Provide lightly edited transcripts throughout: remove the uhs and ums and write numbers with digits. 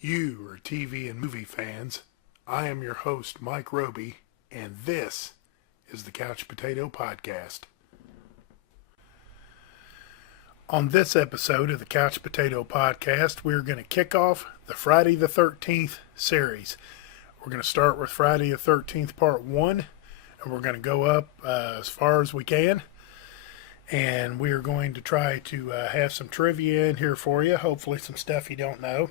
You are TV and movie fans. I am your host, Mike Roby, and this is the Couch Potato Podcast. On this episode of the Couch Potato Podcast, we're going to kick off the Friday the 13th series. We're going to start with Friday the 13th Part 1, and we're going to go up as far as we can. And we are going to try to have some trivia in here for you, hopefully some stuff you don't know,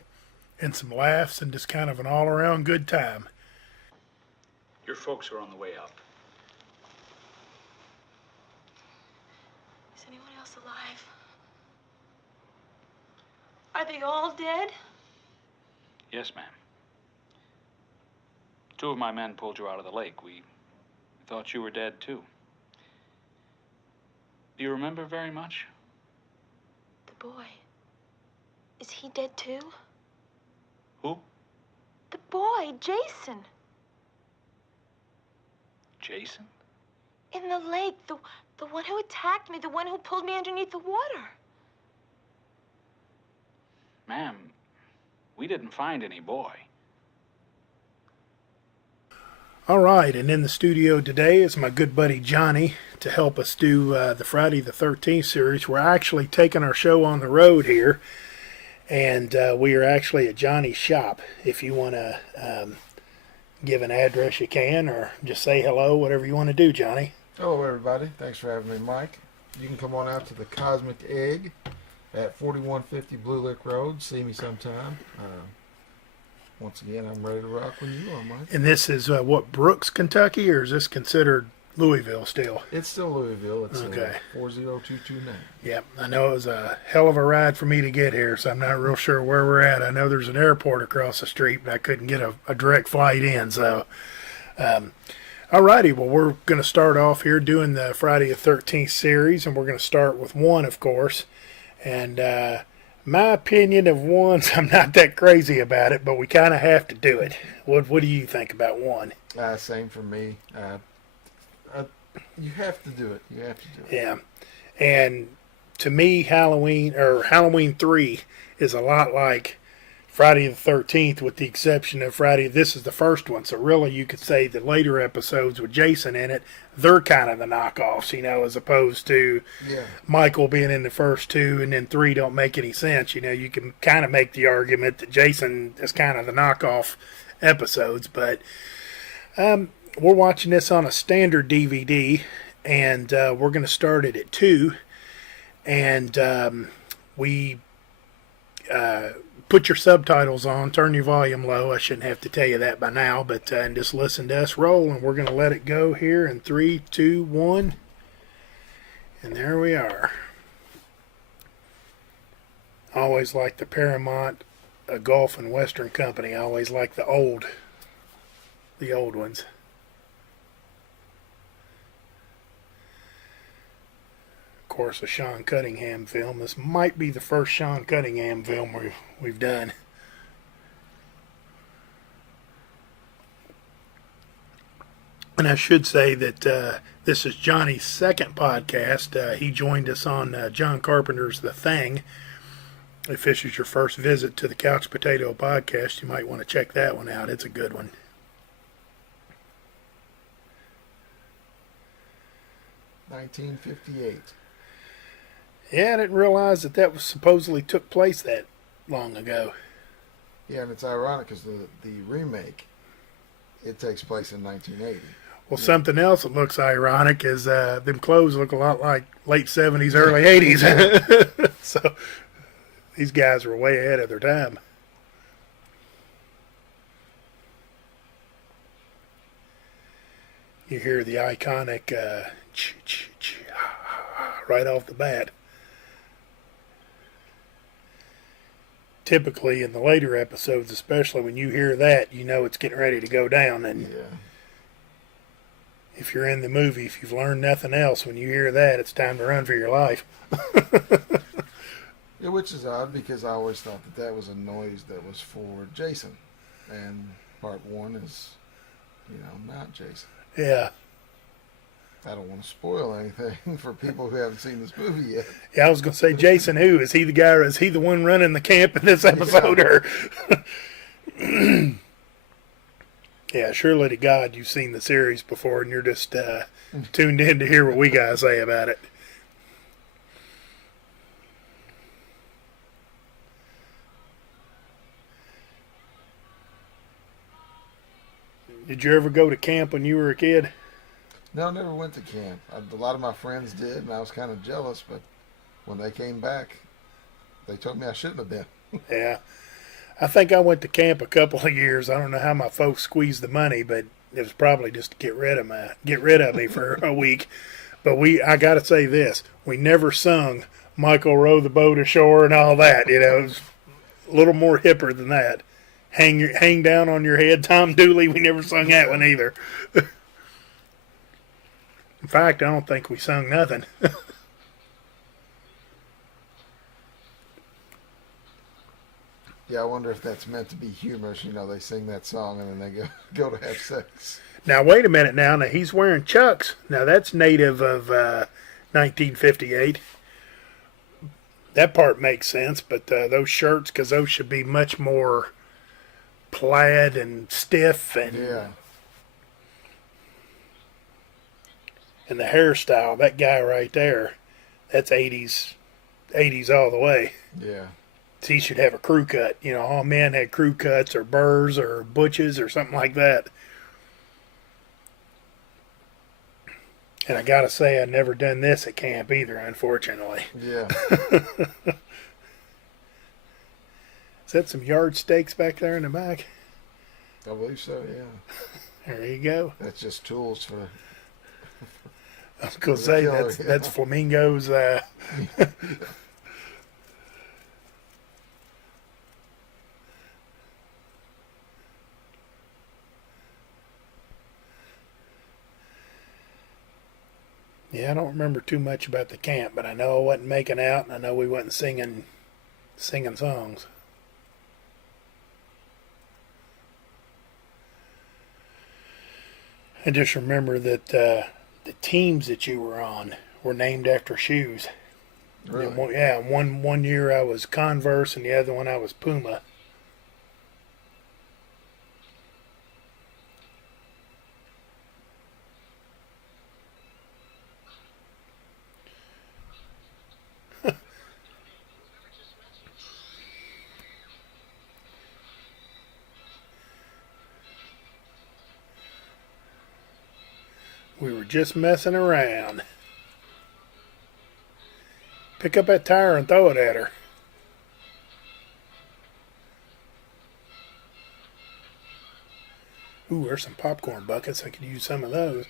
and some laughs, and just kind of an all-around good time. Your folks are on the way up. Is anyone else alive? Are they all dead? Yes, ma'am. Two of my men pulled you out of the lake. We thought you were dead, too. Do you remember very much? The boy. Is he dead, too? Who? The boy, Jason. Jason? In the lake, the one who attacked me, the one who pulled me underneath the water. Ma'am, we didn't find any boy. All right, and in the studio today is my good buddy Johnny to help us do the Friday the 13th series. We're actually taking our show on the road here, and we are actually at Johnny's shop. If you want to give an address, you can, or just say hello, whatever you want to do, Johnny. Hello, everybody. Thanks for having me, Mike. You can come on out to the Cosmic Egg at 4150 Blue Lick Road. See me sometime. Once again, I'm ready to rock when you are, Mike. And this is, what, Brooks, Kentucky, or is this considered Louisville still? It's still Louisville. It's okay. 40229. Yep, I know it was a hell of a ride for me to get here, so I'm not real sure where we're at. I know there's an airport across the street, but I couldn't get a direct flight in. So, alrighty, well, we're going to start off here doing the Friday the 13th series, and we're going to start with one, of course. And my opinion of one, I'm not that crazy about it, but we kind of have to do it. What do you think about one? Same for me. You have to do it. You have to do it. Yeah. And to me, Halloween 3 is a lot like Friday the 13th, with the exception of Friday. This is the first one. So really you could say the later episodes with Jason in it, they're kind of the knockoffs, as opposed to Michael being in the first two and then 3 don't make any sense. You can kind of make the argument that Jason is kind of the knockoff episodes, but we're watching this on a standard DVD, and we're going to start it at 2, and we put your subtitles on, turn your volume low. I shouldn't have to tell you that by now, but and just listen to us roll, and we're going to let it go here in 3, 2, 1, and there we are. I always like the Paramount Gulf and Western Company. I always like the old ones. Of course, a Sean Cunningham film. This might be the first Sean Cunningham film we've done. And I should say that this is Johnny's second podcast. He joined us on John Carpenter's The Thing. If this is your first visit to the Couch Potato Podcast, you might want to check that one out. It's a good one. $1958. Yeah, I didn't realize that was supposedly took place that long ago. Yeah, and it's ironic because the remake, it takes place in 1980. Well, something else that looks ironic is them clothes look a lot like late 70s, early 80s. So these guys were way ahead of their time. You hear the iconic right off the bat. Typically in the later episodes, especially when you hear that, you know it's getting ready to go down. And if you're in the movie, if you've learned nothing else, when you hear that, it's time to run for your life. Yeah, which is odd because I always thought that was a noise that was for Jason. And part 1 is, not Jason. Yeah. I don't want to spoil anything for people who haven't seen this movie yet. Yeah, I was going to say, Jason who? Is he the guy, or is he the one running the camp in this episode? Or Yeah, surely to God you've seen the series before and you're just tuned in to hear what we got to say about it. Did you ever go to camp when you were a kid? No, I never went to camp. A lot of my friends did, and I was kind of jealous. But when they came back, they told me I shouldn't have been. Yeah. I think I went to camp a couple of years. I don't know how my folks squeezed the money, but it was probably just to get rid of me for a week. But I got to say this: we never sung "Michael row the boat ashore" and all that. You know, it was a little more hipper than that. Hang down on your head, Tom Dooley. We never sung that one either. In fact, I don't think we sung nothing. Yeah, I wonder if that's meant to be humorous. You know, they sing that song and then they go to have sex. Now, wait a minute now. Now, he's wearing Chucks. Now, that's native of 1958. That part makes sense, but those shirts, because those should be much more plaid and stiff. And, Yeah. and the hairstyle, that guy right there, that's 80s all the way. Yeah. So he should have a crew cut. You know, all men had crew cuts or burrs or butches or something like that. And I gotta say, I've never done this at camp either, unfortunately. Yeah. Is that some yard stakes back there in the back? I believe so, yeah. There you go. That's just tools for... I was gonna say, killer, that's yeah. Flamingo's. Yeah, I don't remember too much about the camp, but I know I wasn't making out, and I know we wasn't singing songs. I just remember that the teams that you were on were named after shoes. Really? Yeah, one year I was Converse, and the other one I was Puma. We were just messing around. Pick up that tire and throw it at her. Ooh, there's some popcorn buckets. I could use some of those.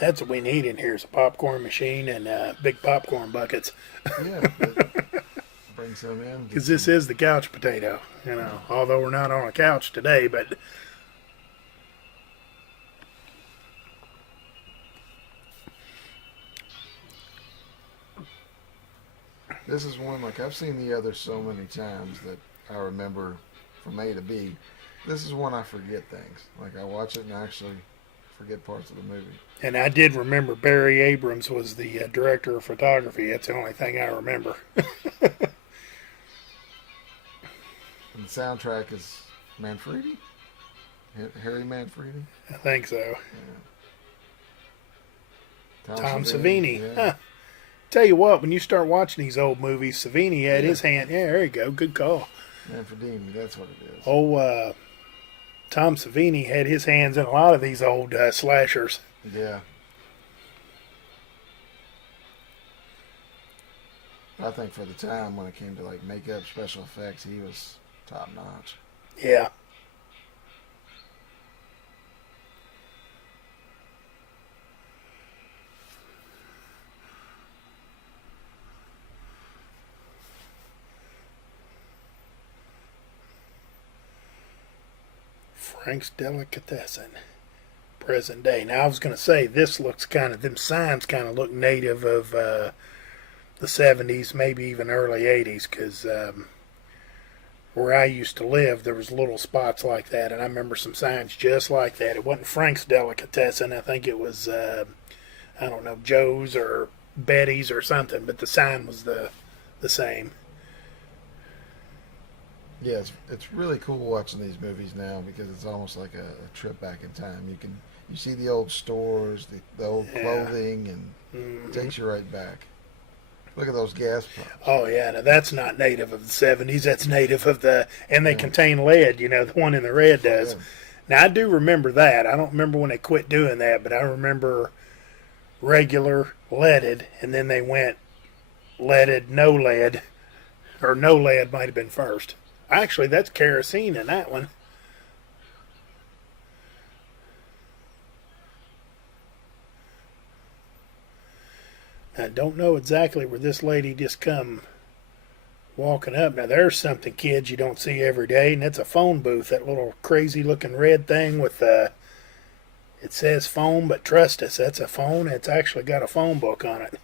That's what we need in here is a popcorn machine and big popcorn buckets. Yeah. Bring some in. Because this is the couch potato, you know. Although we're not on a couch today, but This is one, like, I've seen the other so many times that I remember from A to B. This is one I forget things. Like, I watch it and I actually forget parts of the movie. and I did remember Barry Abrams was the director of photography. That's the only thing I remember. And the soundtrack is Manfredi? Harry Manfredi? I think so. Yeah. Tom Savini. Yeah. Huh. Tell you what, when you start watching these old movies, Savini had Yeah. his hand. Yeah, there you go. Good call. Manfredini, that's what it is. Oh, Tom Savini had his hands in a lot of these old slashers. Yeah. I think for the time when it came to like makeup, special effects, he was top notch. Yeah. Frank's Delicatessen. Present day. Now, I was going to say, this looks kind of, them signs kind of look native of the 70s, maybe even early 80s, because where I used to live, there was little spots like that, and I remember some signs just like that. It wasn't Frank's Delicatessen. I think it was, I don't know, Joe's or Betty's or something, but the sign was the same. Yeah, it's really cool watching these movies now because it's almost like a trip back in time. You see the old stores, the old Yeah. clothing, and it Mhm. takes you right back. Look at those gas pumps. Oh yeah, now that's not native of the '70s. That's native of the, and they Yeah. contain lead. You know, the one in the red Oh, does. yeah. Now I do remember that. I don't remember when they quit doing that, but I remember regular leaded, and then they went leaded, no lead, or no lead might have been first. Actually, that's kerosene in that one. I don't know exactly where this lady just come walking up. Now there's something, kids, you don't see every day, and it's a phone booth. That little crazy looking red thing with it says phone, but trust us, that's a phone. It's actually got a phone book on it.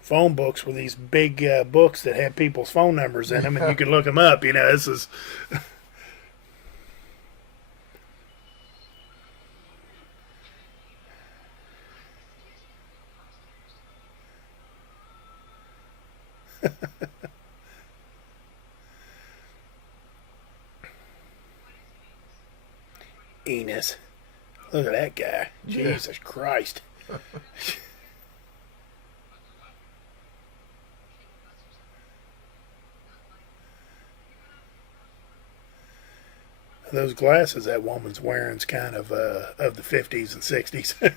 Phone books were these big books that had people's phone numbers in them, and you could look them up. You know, this is Enos. Look at that guy. Yeah. Jesus Christ. Those glasses that woman's wearing's kind of the 50s and 60s.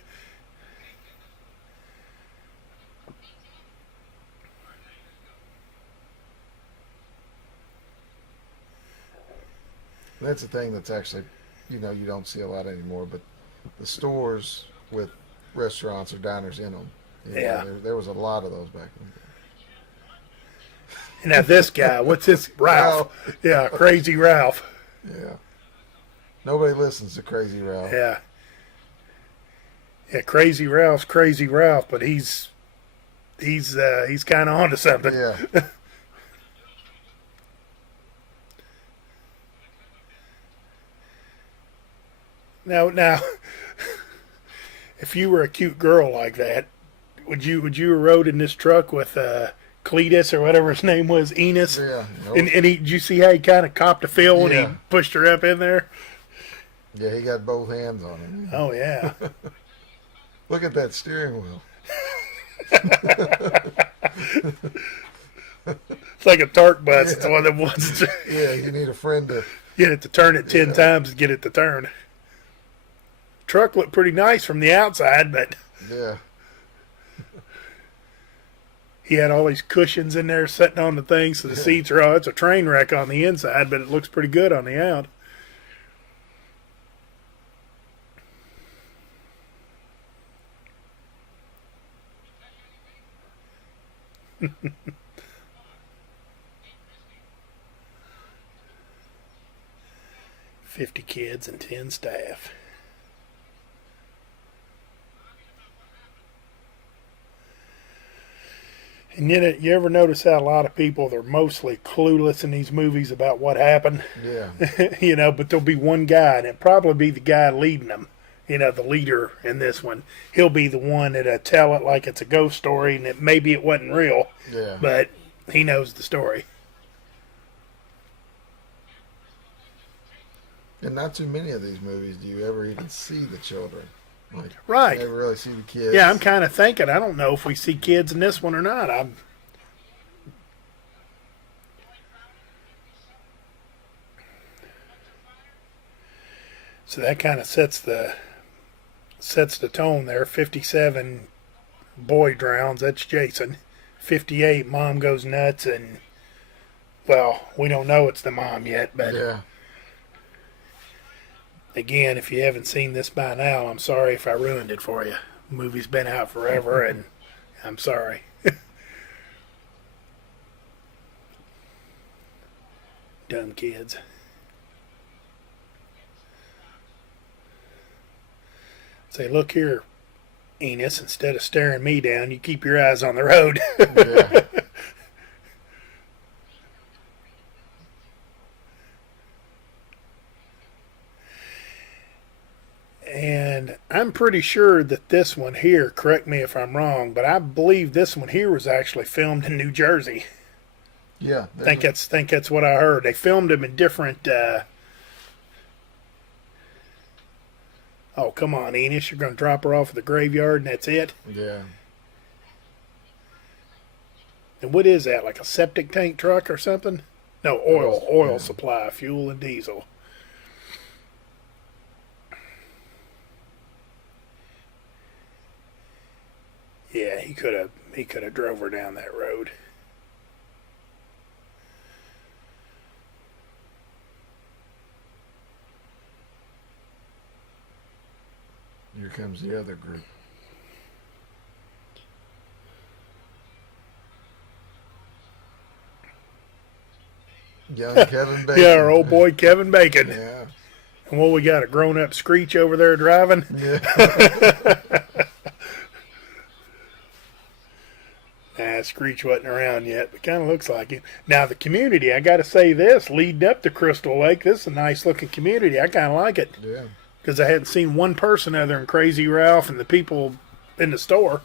That's the thing that's actually, you don't see a lot anymore. But the stores with restaurants or diners in them, Yeah. there was a lot of those back in the Now this guy, what's this? Ralph. Yeah, Crazy Ralph. day. Yeah. Nobody listens to Crazy Ralph. Yeah. Yeah, Crazy Ralph's Crazy Ralph, but he's kind of onto something. Yeah. Now, if you were a cute girl like that, would you have rode in this truck with Cletus or whatever his name was, Enos? Yeah. And did you see how he kind of copped a feel when Yeah. he pushed her up in there? Yeah, he got both hands on him. Oh yeah. Look at that steering wheel. It's like a torque bus. It's one of them ones that Yeah, you need a friend to. get it to turn it 10 Yeah. times to get it to turn. Truck looked pretty nice from the outside, but Yeah. he had all these cushions in there sitting on the thing, so the seats are all, it's a train wreck on the inside, but it looks pretty good on the out. $50 kids and 10 staff. And you ever notice how a lot of people, they're mostly clueless in these movies about what happened? Yeah. But there'll be one guy, and it'll probably be the guy leading them. The leader in this one. He'll be the one that tell it like it's a ghost story, and maybe it wasn't real, Yeah. but he knows the story. And not too many of these movies do you ever even see the children. Like, Right. you never really see the kids. Yeah, I'm kind of thinking, I don't know if we see kids in this one or not. So that kind of sets the tone there. 57, boy drowns. That's Jason. 58, mom goes nuts, and well, we don't know it's the mom yet, but Yeah. again, if you haven't seen this by now, I'm sorry if I ruined it for you. The movie's been out forever, and I'm sorry. Dumb kids. Say, look here, Enos, instead of staring me down, you keep your eyes on the road. Yeah. And I'm pretty sure that this one here, correct me if I'm wrong, but I believe this one here was actually filmed in New Jersey. Yeah. Think that's what I heard. They filmed him in different. Oh, come on, Enos! You're going to drop her off at the graveyard, and that's it. Yeah. And what is that? Like a septic tank truck or something? No, oil Yeah. supply, fuel and diesel. Yeah, he could have drove her down that road. Here comes the other group. Young Kevin Bacon. Yeah, our old boy Kevin Bacon. Yeah. And what we got, a grown-up Screech over there driving? Yeah. Nah, Screech wasn't around yet, but kind of looks like him. Now, the community, I got to say this, leading up to Crystal Lake, this is a nice-looking community. I kind of like it. Yeah. Because I hadn't seen one person other than Crazy Ralph and the people in the store.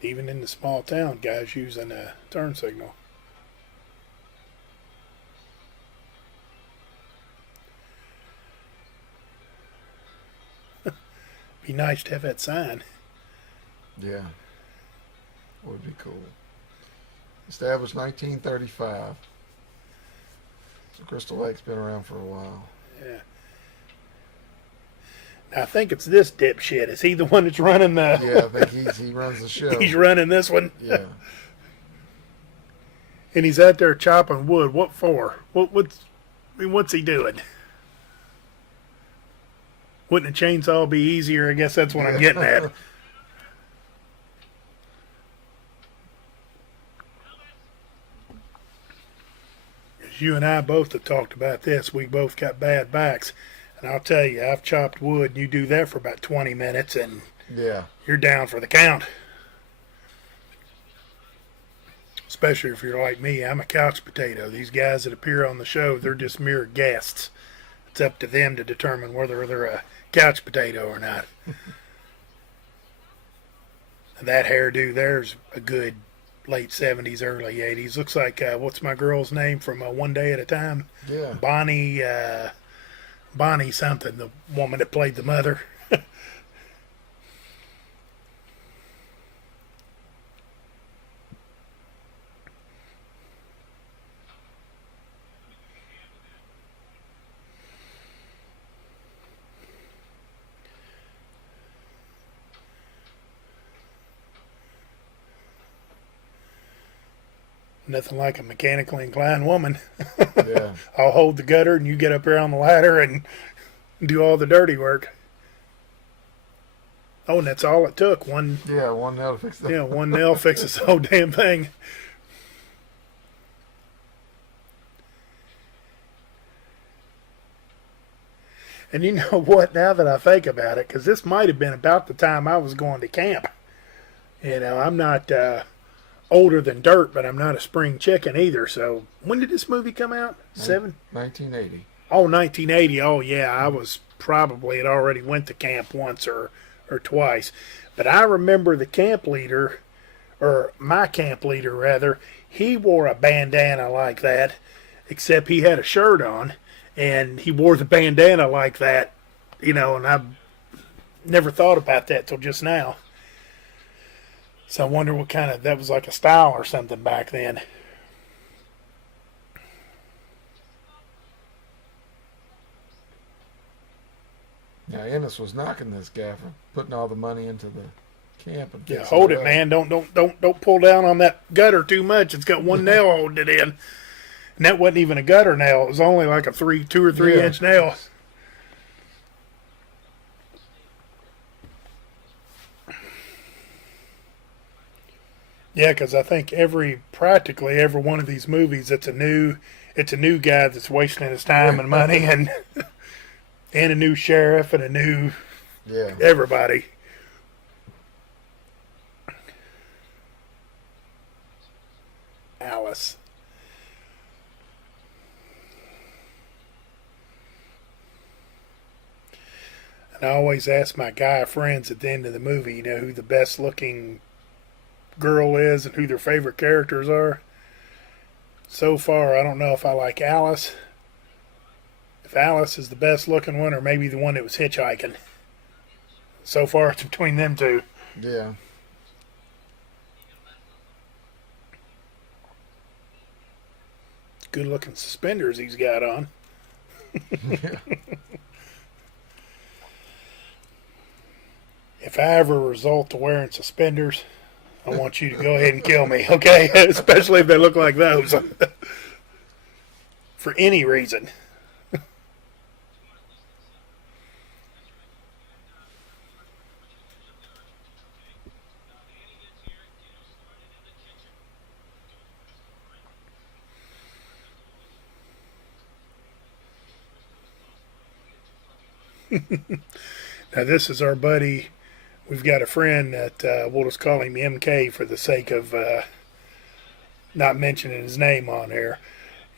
Even in the small town, guys using a turn signal. Be nice to have that sign. Yeah. Would be cool. Established 1935. So Crystal Lake's been around for a while. Yeah. Now, I think it's this dipshit. Is he the one that's running the... Yeah, I think he runs the show. He's running this one. Yeah. And he's out there chopping wood. What for? What's he doing? Wouldn't a chainsaw be easier? I guess that's what I'm getting at. As you and I both have talked about this, we both got bad backs. And I'll tell you, I've chopped wood, and you do that for about 20 minutes, and Yeah. you're down for the count. Especially if you're like me, I'm a couch potato. These guys that appear on the show, they're just mere guests. It's up to them to determine whether they're a couch potato or not. And that hairdo there's a good late 70s, early 80s. Looks like, what's my girl's name from One Day at a Time? Yeah. Bonnie something, the woman that played the mother. Nothing like a mechanically inclined woman. Yeah. I'll hold the gutter and you get up here on the ladder and do all the dirty work. Oh, and that's all it took. One One nail to fix that. one nail fixes the whole damn thing. And you know what, now that I think about it, because this might have been about the time I was going to camp. You know, I'm not older than dirt, but I'm not a spring chicken either. So when did this movie come out? 1980. Oh, 1980. Oh, yeah. I was probably had already went to camp once or twice. But I remember the camp leader, or my camp leader rather, he wore a bandana like that, except he had a shirt on, and he wore the bandana like that, you know, and I never thought about that till just now. So I wonder what kind of, that was like a style or something back then. Now Ennis was knocking this guy for putting all the money into the camp and Yeah, fixing hold it, up. man. Don't pull down on that gutter too much. It's got one nail holding it in. And that wasn't even a gutter nail. It was only like a 2 or 3 inch nail. Yeah, because I think practically every one of these movies, it's a new guy that's wasting his time and money, and a new sheriff and a new everybody. Alice. And I always ask my guy friends at the end of the movie, you know, who the best looking girl is and who their favorite characters are. So far, I don't know if I like Alice. If Alice is the best looking one, or maybe the one that was hitchhiking. So far, it's between them two. Yeah. Good looking suspenders he's got on. If I ever result to wearing suspenders, I want you to go ahead and kill me, okay? Especially if they look like those. For any reason. Now this is our buddy. We've got a friend that we'll just call him MK for the sake of not mentioning his name on here.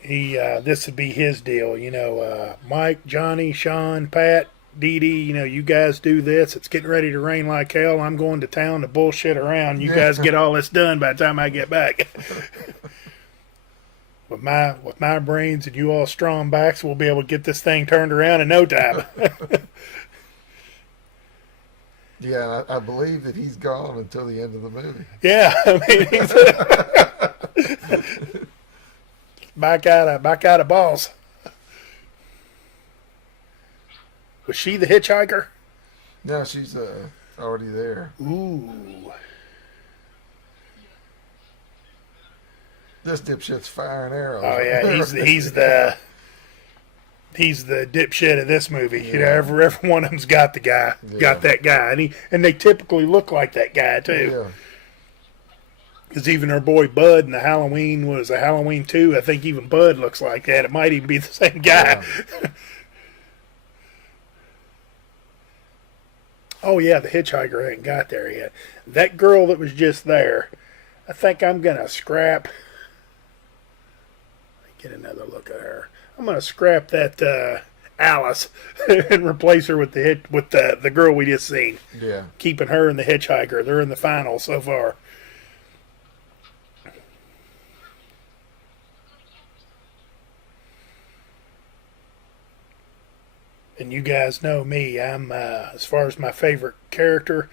This would be his deal, you know. Mike, Johnny, Sean, Pat, Dee Dee, you know, you guys do this. It's getting ready to rain like hell. I'm going to town to bullshit around. You guys get all this done by the time I get back. With my brains and you all strong backs, we'll be able to get this thing turned around in no time. Yeah, I believe that he's gone until the end of the movie. Yeah, I mean, he's back out of balls. Was she the hitchhiker? No, she's already there. Ooh. This dipshit's firing arrows. Oh yeah, he's the dipshit of this movie. Yeah. You know, every one of them's got the guy, got that guy, and they typically look like that guy too. Yeah. Because even our boy Bud in the Halloween 2, I think even Bud looks like that. It might even be the same guy. Yeah. Oh yeah, the hitchhiker hadn't got there yet. That girl that was just there, I think I'm gonna scrap. Get another look at her. I'm gonna scrap that Alice and replace her with the girl we just seen. Yeah. Keeping her and the hitchhiker. They're in the final so far. And you guys know me. I'm as far as my favorite character,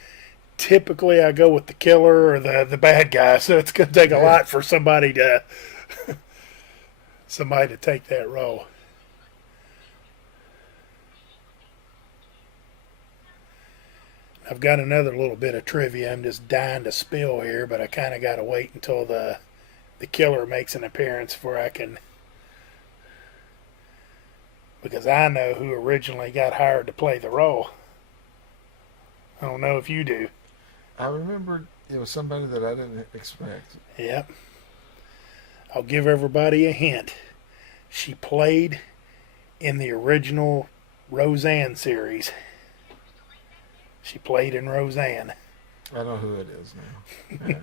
typically I go with the killer or the bad guy. So it's gonna take a lot for somebody to take that role. I've got another little bit of trivia I'm just dying to spill here, but I kind of got to wait until the killer makes an appearance before I can, because I know who originally got hired to play the role. I don't know if you do. I remember it was somebody that I didn't expect. Yep. I'll give everybody a hint. She played in the original Roseanne series. She played in Roseanne. I know who it is now. Yeah.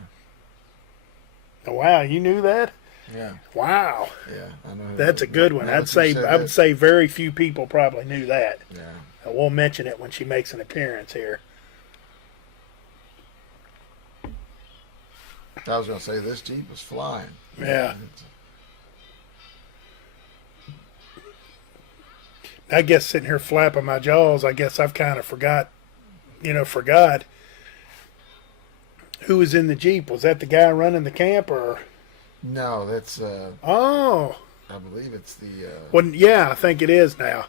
Oh, wow, you knew that? Yeah. Wow. Yeah, I know who That's a good one. I would say very few people probably knew that. Yeah. We'll mention it when she makes an appearance here. I was going to say this Jeep was flying. Yeah. I guess sitting here flapping my jaws, I guess I've kind of forgot who was in the Jeep. Was that the guy running the camp or? No, that's Oh. I believe it's the Well, yeah, I think it is now.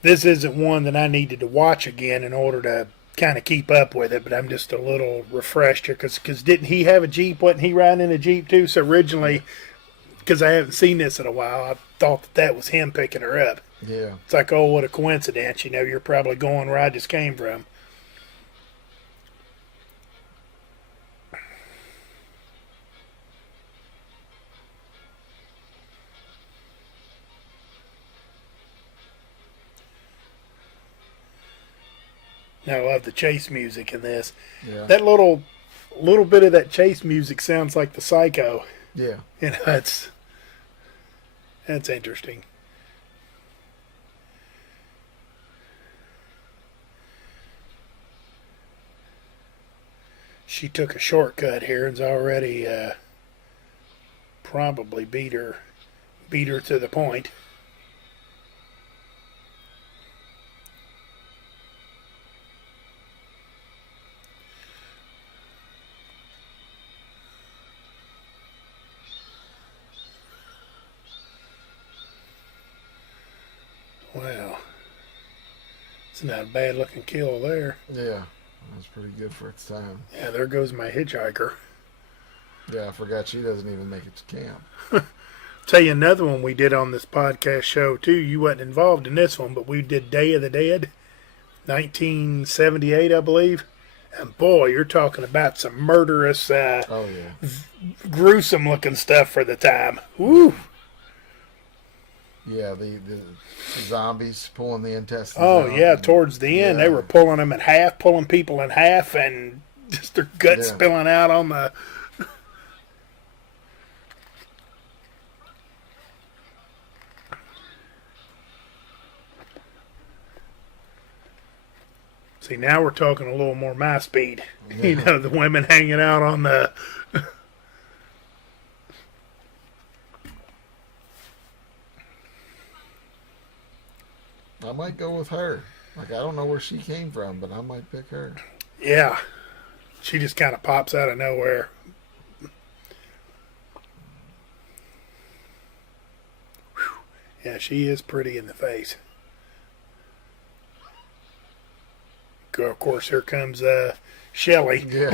This isn't one that I needed to watch again in order to kind of keep up with it, but I'm just a little refreshed here because didn't he have a Jeep? Wasn't he riding in a Jeep too? So originally, because I haven't seen this in a while, I thought that was him picking her up. yeah. It's like, oh, what a coincidence. You know, you're probably going where I just came from. Now, I love the chase music in this. Yeah. That little bit of that chase music sounds like the Psycho. Yeah. You know, that's interesting. She took a shortcut here and's already probably beat her to the point. Well, it's not a bad looking kill there. Yeah, that's pretty good for its time. Yeah, there goes my hitchhiker. Yeah, I forgot she doesn't even make it to camp. Tell you another one we did on this podcast show too. You wasn't involved in this one, but we did Day of the Dead, 1978, I believe. And boy, you're talking about some murderous, Oh yeah. gruesome looking stuff for the time. Woo! Yeah, the zombies pulling the intestines Oh out yeah, and- towards the end they were pulling them in half, pulling people in half, and just their guts Yeah. spilling out on the. See, now we're talking a little more my speed. You know, the women hanging out on the. I might go with her. Like, I don't know where she came from, but I might pick her. Yeah, she just kind of pops out of nowhere. Whew. Yeah, she is pretty in the face. Of course, here comes Shelly. Yeah.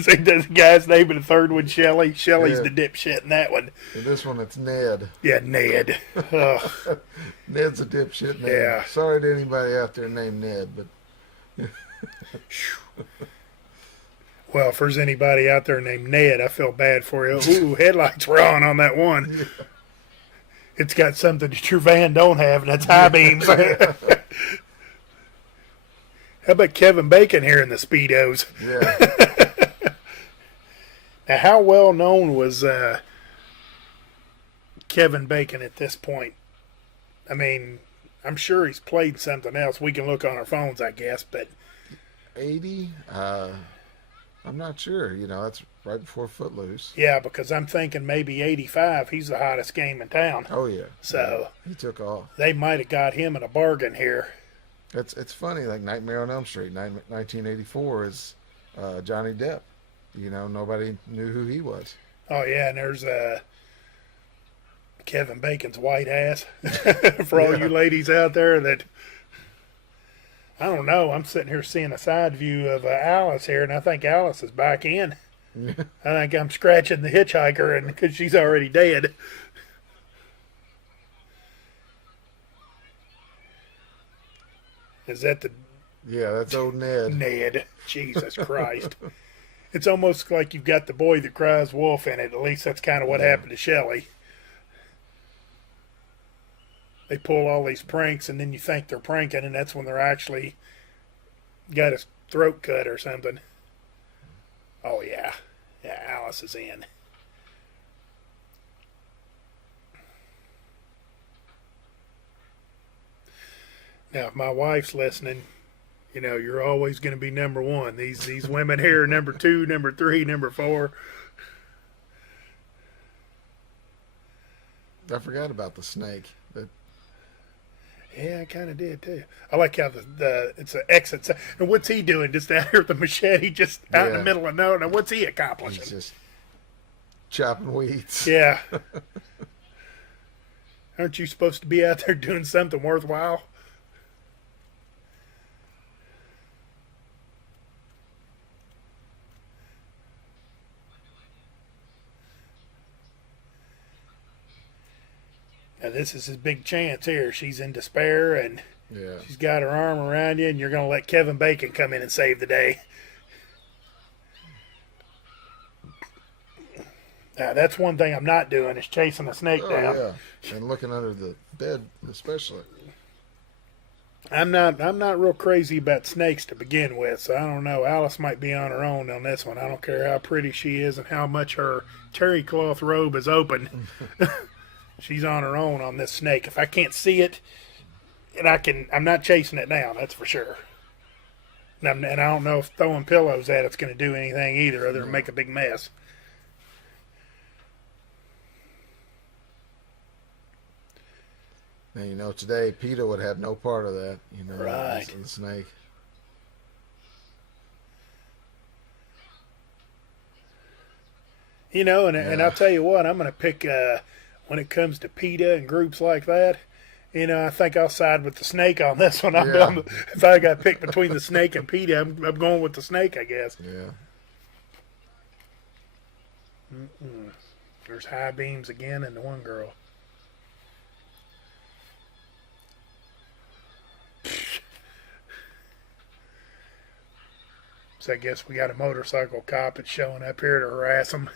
See, the guy's name in the third one, Shelly. Shelly's Yeah. the dipshit in that one. In this one, it's Ned. Yeah, Ned. Ugh. Ned's a dipshit name. Yeah. Sorry to anybody out there named Ned, but Well, if there's anybody out there named Ned, I feel bad for you. Ooh, headlights were on that one. yeah. It's got something that your van don't have, and that's high beams. How about Kevin Bacon here in the Speedos? Yeah. Now, how well known was Kevin Bacon at this point? I mean, I'm sure he's played something else. We can look on our phones, I guess, but 80? I'm not sure. You know, that's right before Footloose. yeah, because I'm thinking maybe 85. He's the hottest game in town. Oh, yeah. So He took off. they might have got him in a bargain here. It's funny, like Nightmare on Elm Street, 1984 is Johnny Depp. You know, nobody knew who he was. Oh, yeah, and there's Kevin Bacon's white ass. For all you ladies out there that, I don't know, I'm sitting here seeing a side view of Alice here, and I think Alice is back in. I think I'm scratching the hitchhiker, and because she's already dead. Is that the Yeah, that's old Ned. Ned? Jesus Christ. It's almost like you've got the boy that cries wolf in it. At least that's kind of what happened to Shelley. They pull all these pranks, and then you think they're pranking, and that's when they're actually got his throat cut or something. Oh, yeah. Yeah, Alice is in. Now, if my wife's listening, you know, you're always going to be number one. These women here are number 2, number 3, number 4. I forgot about the snake. Yeah, I kind of did too. I like how the it's an exit. And what's he doing? Just out here with the machete, just out in the Yeah. middle of nowhere. Now, what's he He's accomplishing? just chopping weeds. Yeah. Aren't you supposed to be out there doing something worthwhile? Now, this is his big chance here. She's in despair, and Yeah. she's got her arm around you, and you're going to let Kevin Bacon come in and save the day. Now, that's one thing I'm not doing is chasing a snake Oh, down. yeah. And looking under the bed, especially. I'm not real crazy about snakes to begin with, so I don't know. Alice might be on her own on this one. I don't care how pretty she is and how much her terry cloth robe is open. She's on her own on this snake. If I can't see it, and I'm not chasing it down, that's for sure. And I don't know if throwing pillows at it's going to do anything either, other than No. make a big mess. And today PETA would have no part of that. Right. The snake. And I'll tell you what, I'm going to pick, when it comes to PETA and groups like that, I think I'll side with the snake on this one. Yeah. If I got to pick between the snake and PETA, I'm going with the snake, I guess. Yeah. There's high beams again and the one girl. So I guess we got a motorcycle cop that's showing up here to harass them.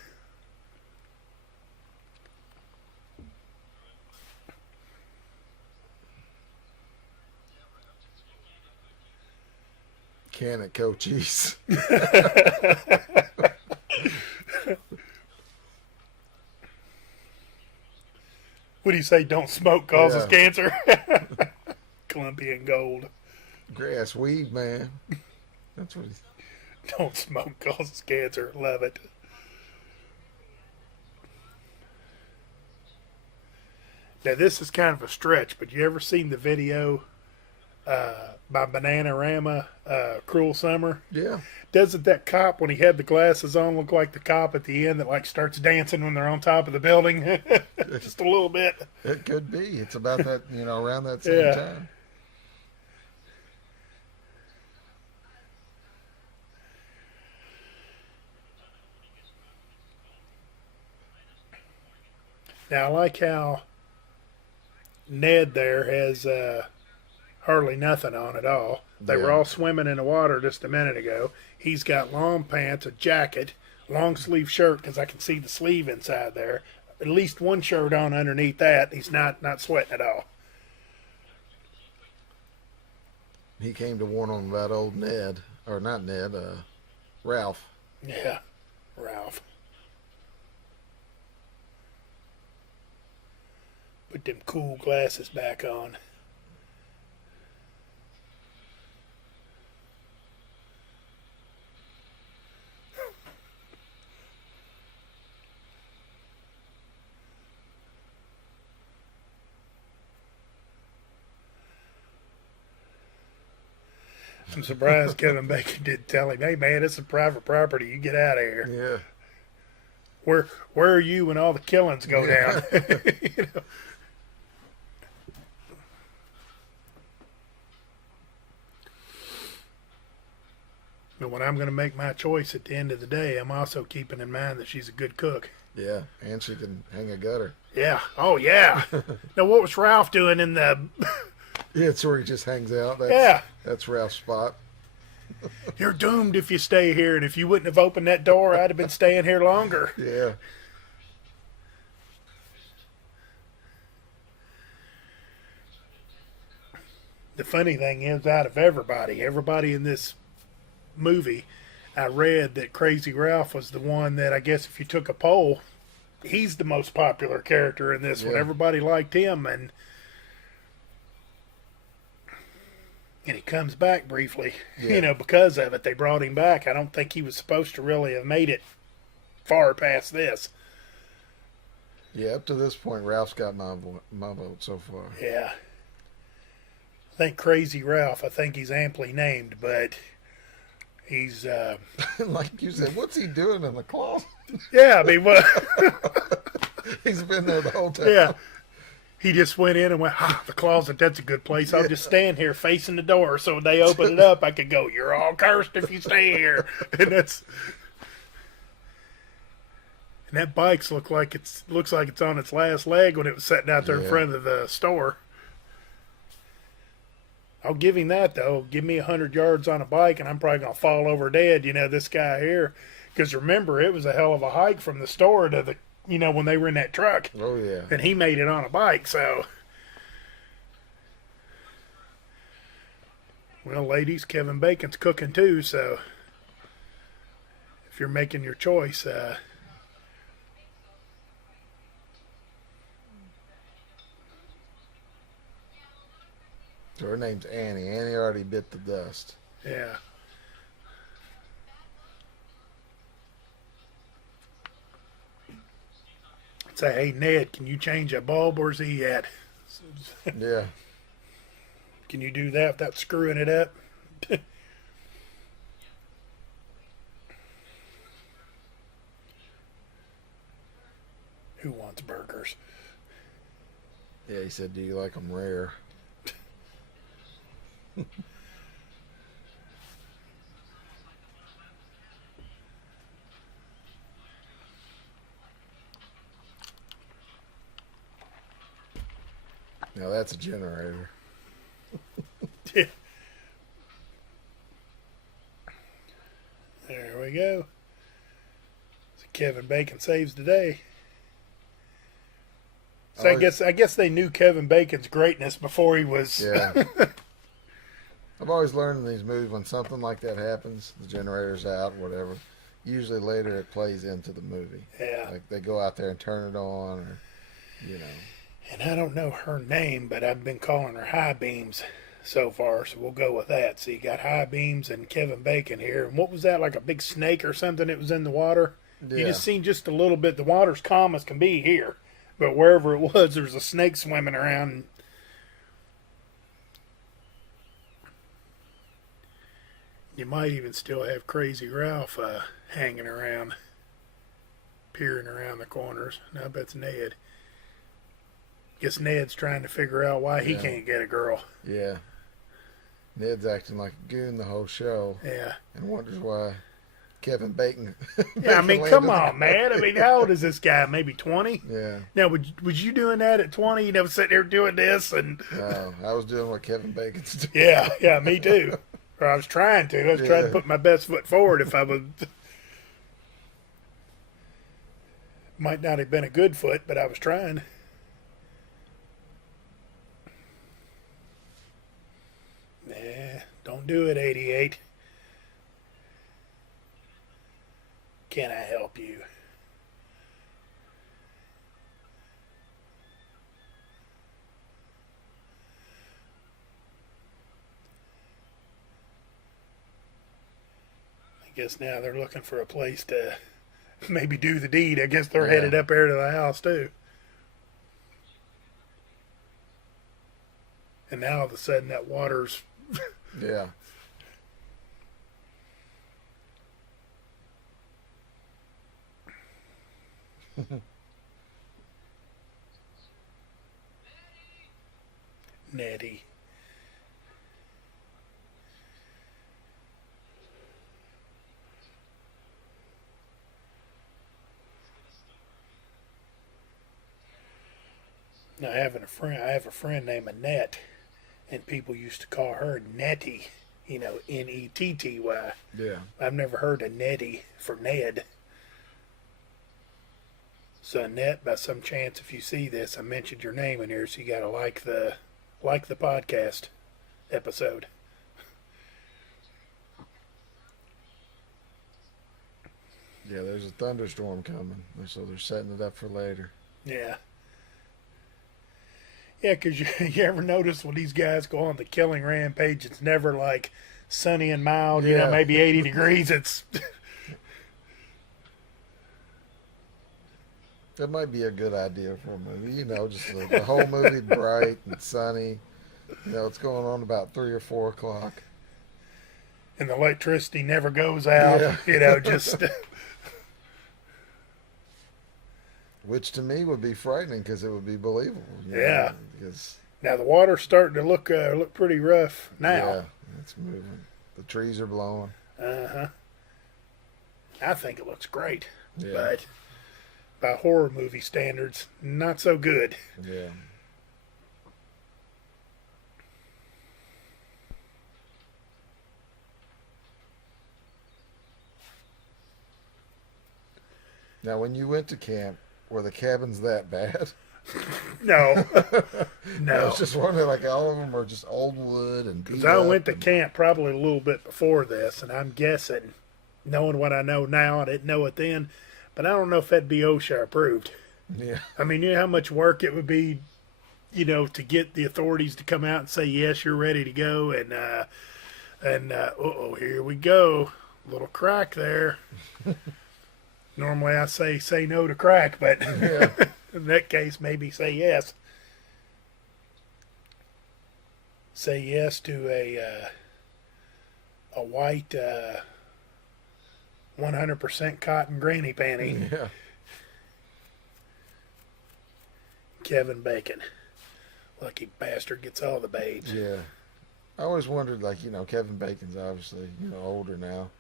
Can it, Coaches? What do you say? Don't smoke causes Yeah. cancer. Colombian gold. Grass weed, man. That's what he's. Don't smoke causes cancer. Love it. Now this is kind of a stretch, but you ever seen the video by Bananarama, Cruel Summer? Yeah. Doesn't that cop, when he had the glasses on, look like the cop at the end that like starts dancing when they're on top of the building? Just a little bit. It could be. It's about that, around that same Yeah. time. Now I like how Ned there has hardly nothing on at all. They were Yeah. all swimming in the water just a minute ago. He's got long pants, a jacket, long sleeve shirt because I can see the sleeve inside there. At least one shirt on underneath that. He's not sweating at all. He came to warn him about old Ned, or not Ned, Ralph. Yeah, Ralph. Put them cool glasses back on. I'm surprised Kevin Bacon didn't tell him, "Hey man, it's a private property. You get out of here. Yeah. Where are you when all the killings go Yeah. down?" You know? But when I'm going to make my choice at the end of the day, I'm also keeping in mind that she's a good cook. Yeah. And she can hang a gutter. Yeah. Oh yeah. Now what was Ralph doing in the? Yeah, it's where he just hangs out. Yeah. That's Ralph's spot. You're doomed if you stay here, and if you wouldn't have opened that door, I'd have been staying here longer. Yeah. The funny thing is, out of everybody in this movie, I read that Crazy Ralph was the one that I guess if you took a poll, he's the most popular character in this one. Yeah. Everybody liked him, and he comes back briefly, Yeah. because of it. They brought him back. I don't think he was supposed to really have made it far past this. Yeah, up to this point, Ralph's got my vote so far. Yeah. I think Crazy Ralph, I think he's amply named, but he's, Like you said, what's he doing in the closet? yeah, I mean, what? He's been there the whole time. Yeah. He just went in and went, the closet, that's a good place. I'll just stand here facing the door so when they open it up, I could go, "You're all cursed if you stay here." And that bike's looks like it's on its last leg when it was sitting out there in Yeah. front of the store. I'll give him that, though. Give me 100 yards on a bike and I'm probably going to fall over dead, this guy here. Because remember, it was a hell of a hike from the store to the, when they were in that truck. Oh, yeah. And he made it on a bike, so. Well, ladies, Kevin Bacon's cooking too, so if you're making your choice, So her name's Annie. Annie already bit the dust. yeah. say, "Hey Ned, can you change a bulb? Where's he at? Yeah. Can you do that without screwing it up?" Who wants burgers? Yeah, he said, "Do you like them rare?" Now that's a generator. There we go. So Kevin Bacon saves the day. So I guess they knew Kevin Bacon's greatness before he was. Yeah. I've always learned in these movies when something like that happens, the generator's out, whatever. Usually later it plays into the movie. Yeah. Like they go out there and turn it on, or you know. And I don't know her name, but I've been calling her High Beams so far, so we'll go with that. So you got High Beams and Kevin Bacon here. And what was that, like a big snake or something that was in the water? Yeah. You just seen just a little bit. The water's calm as can be here, but wherever it was, there's a snake swimming around. You might even still have Crazy Ralph hanging around, peering around the corners. Now I bet it's Ned. Guess Ned's trying to figure out why he can't get a girl. Yeah. Ned's acting like a goon the whole show. Yeah. And wonders why Kevin Bacon. Yeah, I mean, come on, man. I mean, how old is this guy? Maybe 20? Yeah. Now, was you doing that at 20? You never sitting there doing this? And No, I was doing what Kevin Bacon's doing. yeah, me too. Or I was trying to. I was trying to put my best foot forward if I was. Might not have been a good foot, but I was trying. Nah, don't do it, 88. Can I help you? I guess now they're looking for a place to maybe do the deed. I guess they're headed up there to the house too. And now all of a sudden that water's Yeah. Nettie. Now I have a friend named Annette, and people used to call her Nettie. You know, Netty. Yeah. I've never heard of Nettie for Ned. So Annette, by some chance, if you see this, I mentioned your name in here, so you gotta like the podcast episode. Yeah, there's a thunderstorm coming, so they're setting it up for later. Yeah. Yeah, because you ever notice when these guys go on the killing rampage, it's never like sunny and mild, you know, maybe 80 degrees. It's That might be a good idea for a movie. You know, just the whole movie bright and sunny. You know, it's going on about 3 or 4 o'clock. and the electricity never goes out. Yeah. You know, just Which to me would be frightening because it would be believable. You know, Yeah. because now the water's starting to look pretty rough now. yeah, it's moving. The trees are blowing. I think it looks great, Yeah. but by horror movie standards, not so good. Yeah. Now, when you went to camp, were the cabins that bad? No, I no. was just wondering, like all of them are just old wood and beat Because I up went to and- camp probably a little bit before this, and I'm guessing, knowing what I know now, I didn't know it then, but I don't know if that'd be OSHA approved. Yeah. I mean, you know how much work it would be, you know, to get the authorities to come out and say, yes, you're ready to go, and here we go. Little crack there. Normally I say no to crack, but Yeah. In that case, maybe say yes. Say yes to a white 100% cotton granny panty. Yeah. Kevin Bacon. Lucky bastard gets all the babes. Yeah. I always wondered, like, Kevin Bacon's obviously, older now.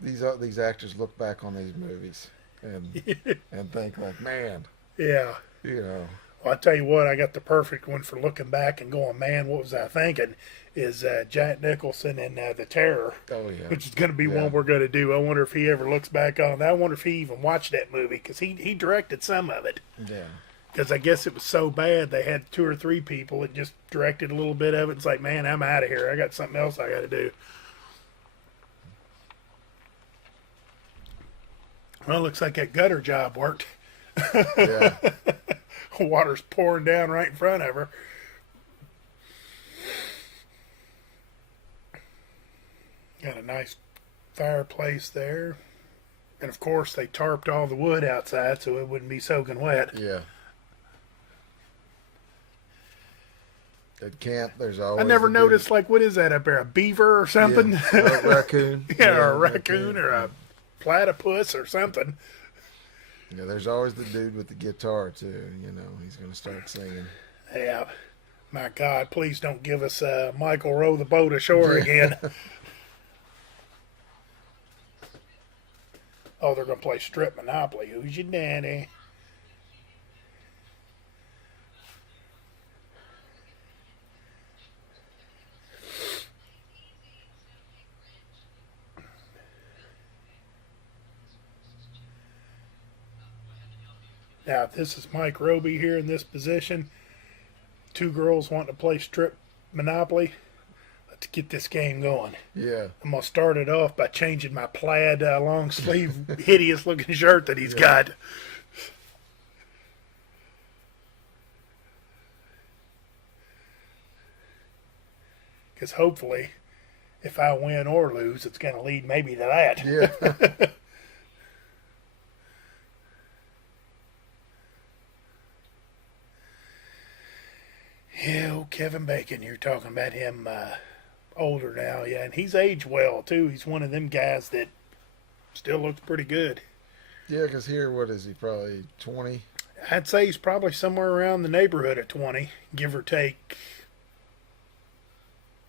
These actors look back on these movies and think like, man, Yeah. Well, I tell you what, I got the perfect one for looking back and going, man, what was I thinking? Is Jack Nicholson in The Terror, Oh yeah. which is going to be Yeah. one we're going to do. I wonder if he ever looks back on that. I wonder if he even watched that movie, because he directed some of it. Yeah. Because I guess it was so bad they had 2 or 3 people that just directed a little bit of it. It's like, man, I'm out of here. I got something else I got to do. Well, looks like that gutter job worked. Yeah. Water's pouring down right in front of her. Got a nice fireplace there. And of course, they tarped all the wood outside so it wouldn't be soaking wet. Yeah. At camp, there's always. I never the noticed, like, what is that up there? A beaver or something? Yeah. Or a raccoon. Yeah, or a raccoon or a platypus or something. Yeah, there's always the dude with the guitar too. He's gonna start singing. Yeah. My God, please don't give us Michael row the boat ashore again. Oh, they're going to play strip Monopoly. Who's your daddy? Now, if this is Mike Roby here in this position, 2 girls wanting to play strip Monopoly, let's get this game going. Yeah. I'm going to start it off by changing my plaid long sleeve hideous looking shirt that he's got. Because hopefully, if I win or lose, it's going to lead maybe to that. Yeah. Yeah, old Kevin Bacon, you're talking about him older now, yeah, and he's aged well too. He's one of them guys that still looks pretty good. Yeah, because here, what is he? Probably 20. I'd say he's probably somewhere around the neighborhood of 20, give or take.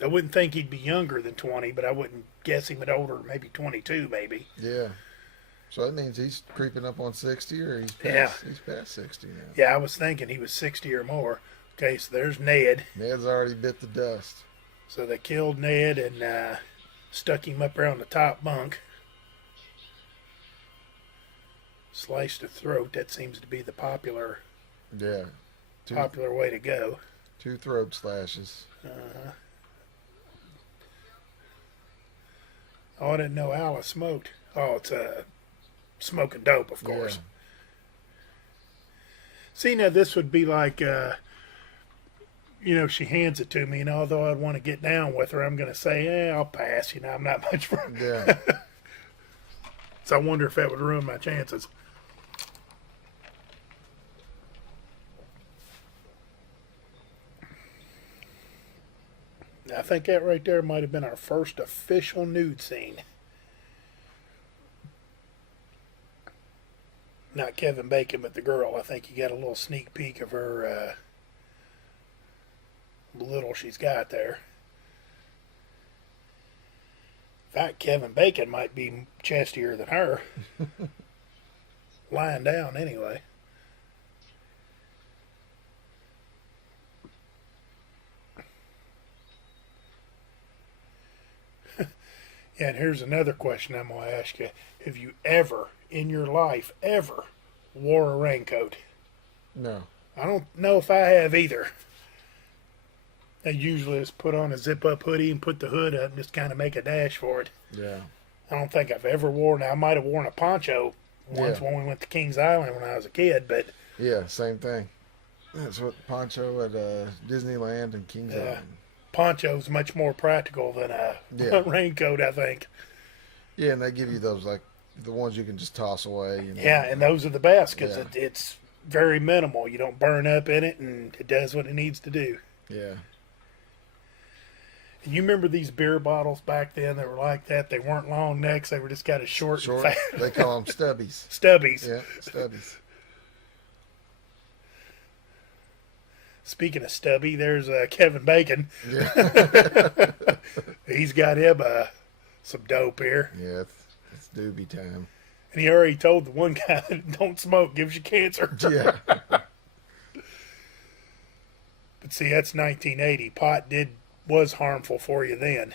I wouldn't think he'd be younger than 20, but I wouldn't guess him at older, maybe 22, maybe. Yeah. So that means he's creeping up on 60, or he's past 60 now. Yeah, I was thinking he was 60 or more. Okay, so there's Ned. Ned's already bit the dust. So they killed Ned and stuck him up there on the top bunk. Sliced the throat. That seems to be the popular Yeah. way to go. 2 throat slashes. Oh, I didn't know Alice smoked. Oh, it's smoking dope, of course. Yeah. See, now this would be like, she hands it to me, and although I'd want to get down with her, I'm going to say, I'll pass. I'm not much for it. Yeah. So I wonder if that would ruin my chances. I think that right there might have been our first official nude scene. Not Kevin Bacon, but the girl. I think you got a little sneak peek of her little she's got there. In fact, Kevin Bacon might be chestier than her. Lying down, anyway. Yeah, and here's another question I'm going to ask you. Have you ever, in your life, ever wore a raincoat? No. I don't know if I have either. I usually just put on a zip-up hoodie and put the hood up and just kind of make a dash for it. Yeah. I don't think I've ever worn. Now, I might have worn a poncho once when we went to Kings Island when I was a kid, but Yeah, same thing. That's what poncho at Disneyland and Kings Island. poncho's much more practical than a raincoat, I think. Yeah, and they give you those, like, the ones you can just toss away. Yeah, and those are the best because Yeah. it's very minimal. You don't burn up in it, and it does what it needs to do. Yeah. And you remember these beer bottles back then that were like that? They weren't long necks. They were just kind of short. Short. And fat. They call them stubbies. Stubbies. Yeah, stubbies. Speaking of stubby, there's Kevin Bacon. Yeah. He's got him some dope here. Yeah, it's doobie time. And he already told the one guy that don't smoke gives you cancer. Yeah. But see, that's 1980. Pot was harmful for you then.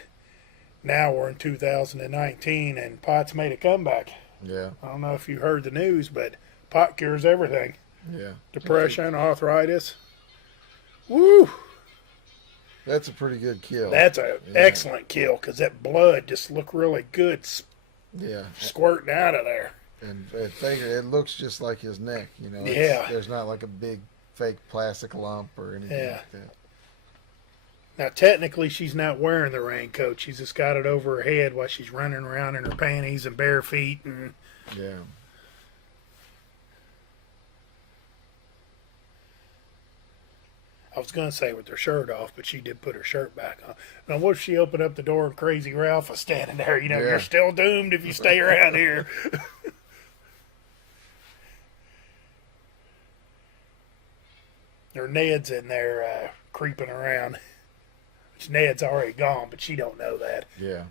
Now we're in 2019, and pot's made a comeback. Yeah. I don't know if you heard the news, but pot cures everything. Yeah. Depression, arthritis. Woo! That's a pretty good kill. That's an excellent kill, because that blood just looked really good yeah. squirting out of there. And it looks just like his neck, you know. Yeah. There's not like a big fake plastic lump or anything like that. Now, technically, she's not wearing the raincoat. She's just got it over her head while she's running around in her panties and bare feet. And Yeah. I was going to say with her shirt off, but she did put her shirt back on. Now, what if she opened up the door and Crazy Ralph was standing there? You know, Yeah. you're still doomed if you stay around here. Or Ned's in there creeping around. Which Ned's already gone, but she don't know that. Yeah.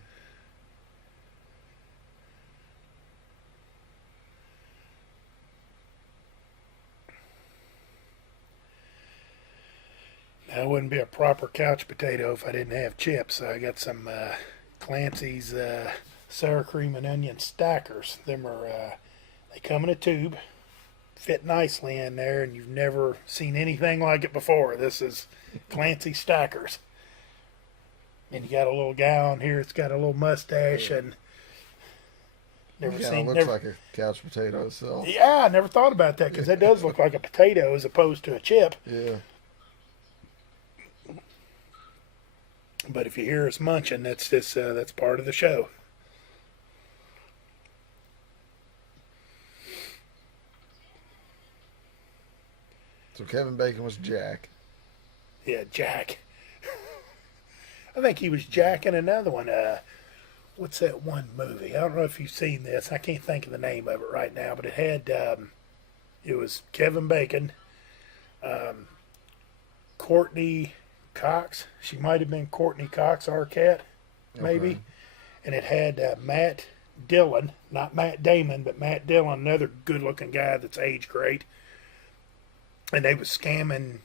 That wouldn't be a proper couch potato if I didn't have chips. So I got some Clancy's sour cream and onion stackers. Them are they come in a tube, fit nicely in there, and you've never seen anything like it before. This is Clancy stackers. And you got a little guy on here. It's got a little mustache and never Yeah, seen. looks Never, like a couch potato itself. yeah, I never thought about that because that does look like a potato as opposed to a chip. Yeah. But if you hear us munching, that's just that's part of the show. So Kevin Bacon was Jack. Yeah, Jack. I think he was Jack in another one. What's that one movie? I don't know if you've seen this. I can't think of the name of it right now, but it had it was Kevin Bacon, Courtney Cox. She might have been Courtney Cox Arquette, maybe. Okay. And it had Matt Dillon, not Matt Damon, but Matt Dillon, another good-looking guy that's age great. And they was scamming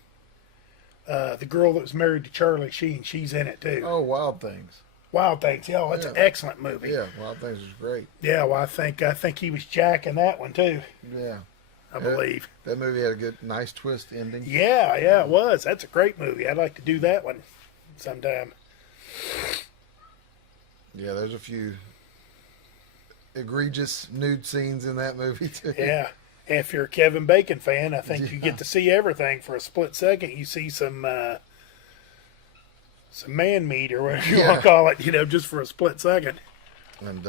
the girl that was married to Charlie Sheen. She's in it too. Oh, Wild Things. Wild Things. Yeah, it's an excellent movie. Yeah, Wild Things was great. Yeah, well, I think he was Jack in that one too. Yeah. I believe. That movie had a good, nice twist ending. Yeah, it was. That's a great movie. I'd like to do that one sometime. Yeah, there's a few egregious nude scenes in that movie too. Yeah. And if you're a Kevin Bacon fan, I think you get to see everything for a split second. You see some man meat or whatever you want to call it, just for a split second. And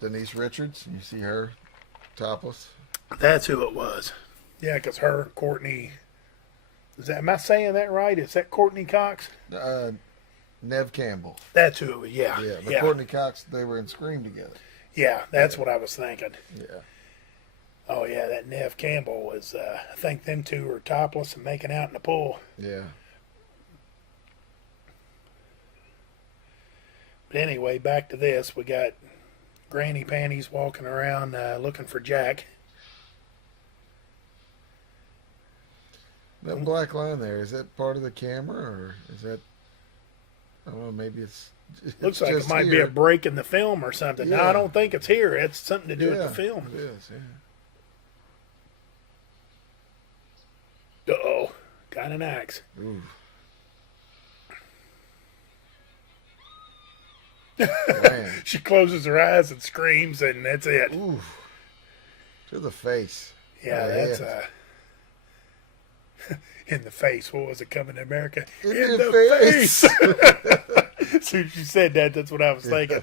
Denise Richards, you see her topless. That's who it was. Yeah, because Courtney. Am I saying that right? Is that Courtney Cox? Nev Campbell. That's who it was. Yeah. Yeah, but Courtney Cox, they were in Scream together. Yeah, that's what I was thinking. Yeah. Oh, yeah, that Nev Campbell was, I think them two were topless and making out in the pool. Yeah. But anyway, back to this. We got Granny Panties walking around looking for Jack. That black line there, is that part of the camera or is that, I don't know, maybe it's Looks like it might be here. a break in the film or something. No, Yeah. I don't think it's here. It's something to do with the film. It is, Uh-oh. Got an axe. yeah. Ooh. Man. She closes her eyes and screams, and that's it. Ooh. To the face. Yeah, Yeah. that's in the face. What was it, Coming to America? In the the face. As soon as you said that, that's what I was thinking.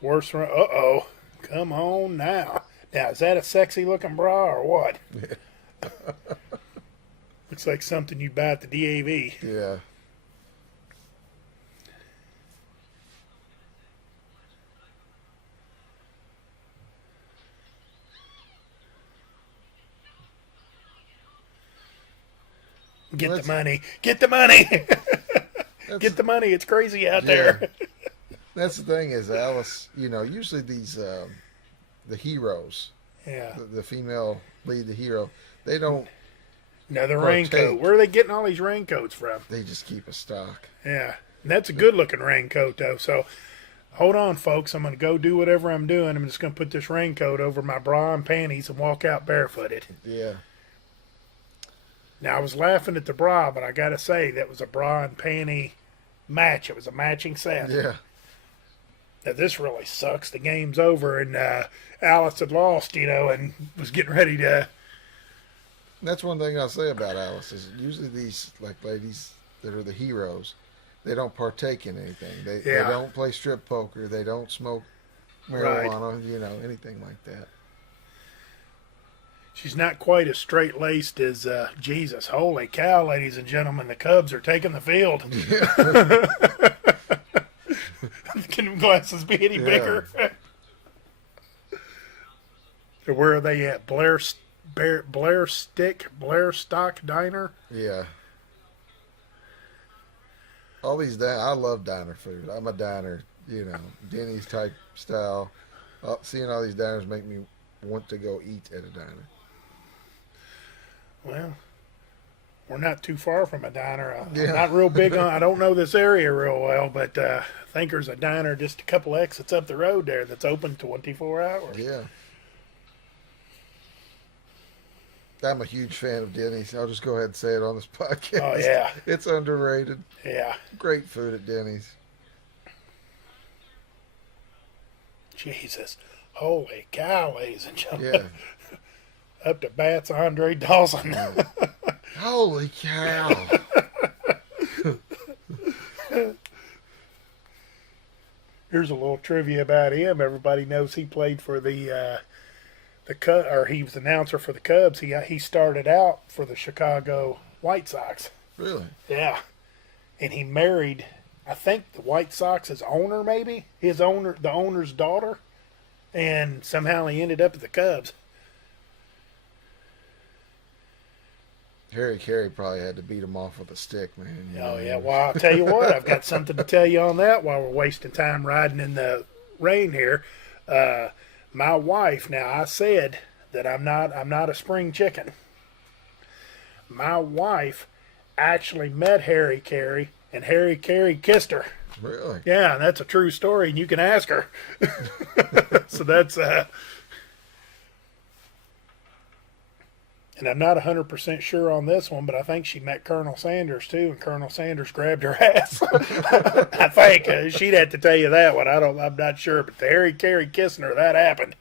Worse run. Uh-oh. Come on now. Now, is that a sexy looking bra or what? Looks like something you buy at the DAV. Yeah. Get Well, the money. Get the money. Get the money. It's crazy out there. That's the thing is, Alice, usually these, the heroes, Yeah. the female lead, the hero, they don't, Another partake. raincoat. Where are they getting all these raincoats from? they just keep a stock. Yeah. And that's a good looking raincoat, though. So hold on, folks. I'm going to go do whatever I'm doing. I'm just going to put this raincoat over my bra and panties and walk out barefooted. Yeah. Now, I was laughing at the bra, but I got to say, that was a bra and panty match. It was a matching set. Yeah. Now, this really sucks. The game's over, and Alice had lost, and was getting ready to. That's one thing I'll say about Alice is usually these ladies that are the heroes, they don't partake in anything. They don't play strip poker. They don't smoke marijuana. Anything like that. She's not quite as straight-laced as Jesus. Holy cow, ladies and gentlemen, the Cubs are taking the field. Can the glasses be any bigger? So where are they at? Blair Stock Diner? Yeah. All these I love diner food. I'm a diner, Denny's type style. Seeing all these diners make me want to go eat at a diner. Well, we're not too far from a diner. I'm Yeah. not real big on. I don't know this area real well, but I think there's a diner just a couple exits up the road there that's open 24 hours. Yeah. I'm a huge fan of Denny's. I'll just go ahead and say it on this podcast. Oh yeah, It's underrated. yeah. Great food at Denny's. Jesus, holy cow, ladies and gentlemen! Yeah. Up to bats, Andre Dawson. Holy cow. Here's a little trivia about him. Everybody knows he played for the he was announcer for the Cubs. He started out for the Chicago White Sox. Really? Yeah, and he married, I think, the White Sox's owner, maybe the owner's daughter, and somehow he ended up at the Cubs. Harry Carey probably had to beat him off with a stick, man. Oh, yeah. Well, I'll tell you what. I've got something to tell you on that while we're wasting time riding in the rain here. My wife, now I said that I'm not a spring chicken. My wife actually met Harry Carey, and Harry Carey kissed her. Really? Yeah, that's a true story, and you can ask her. So that's... And I'm not 100% sure on this one, but I think she met Colonel Sanders, too, and Colonel Sanders grabbed her ass. I think she'd have to tell you that one. I'm not sure, but the Harry Carey kissing her, that happened.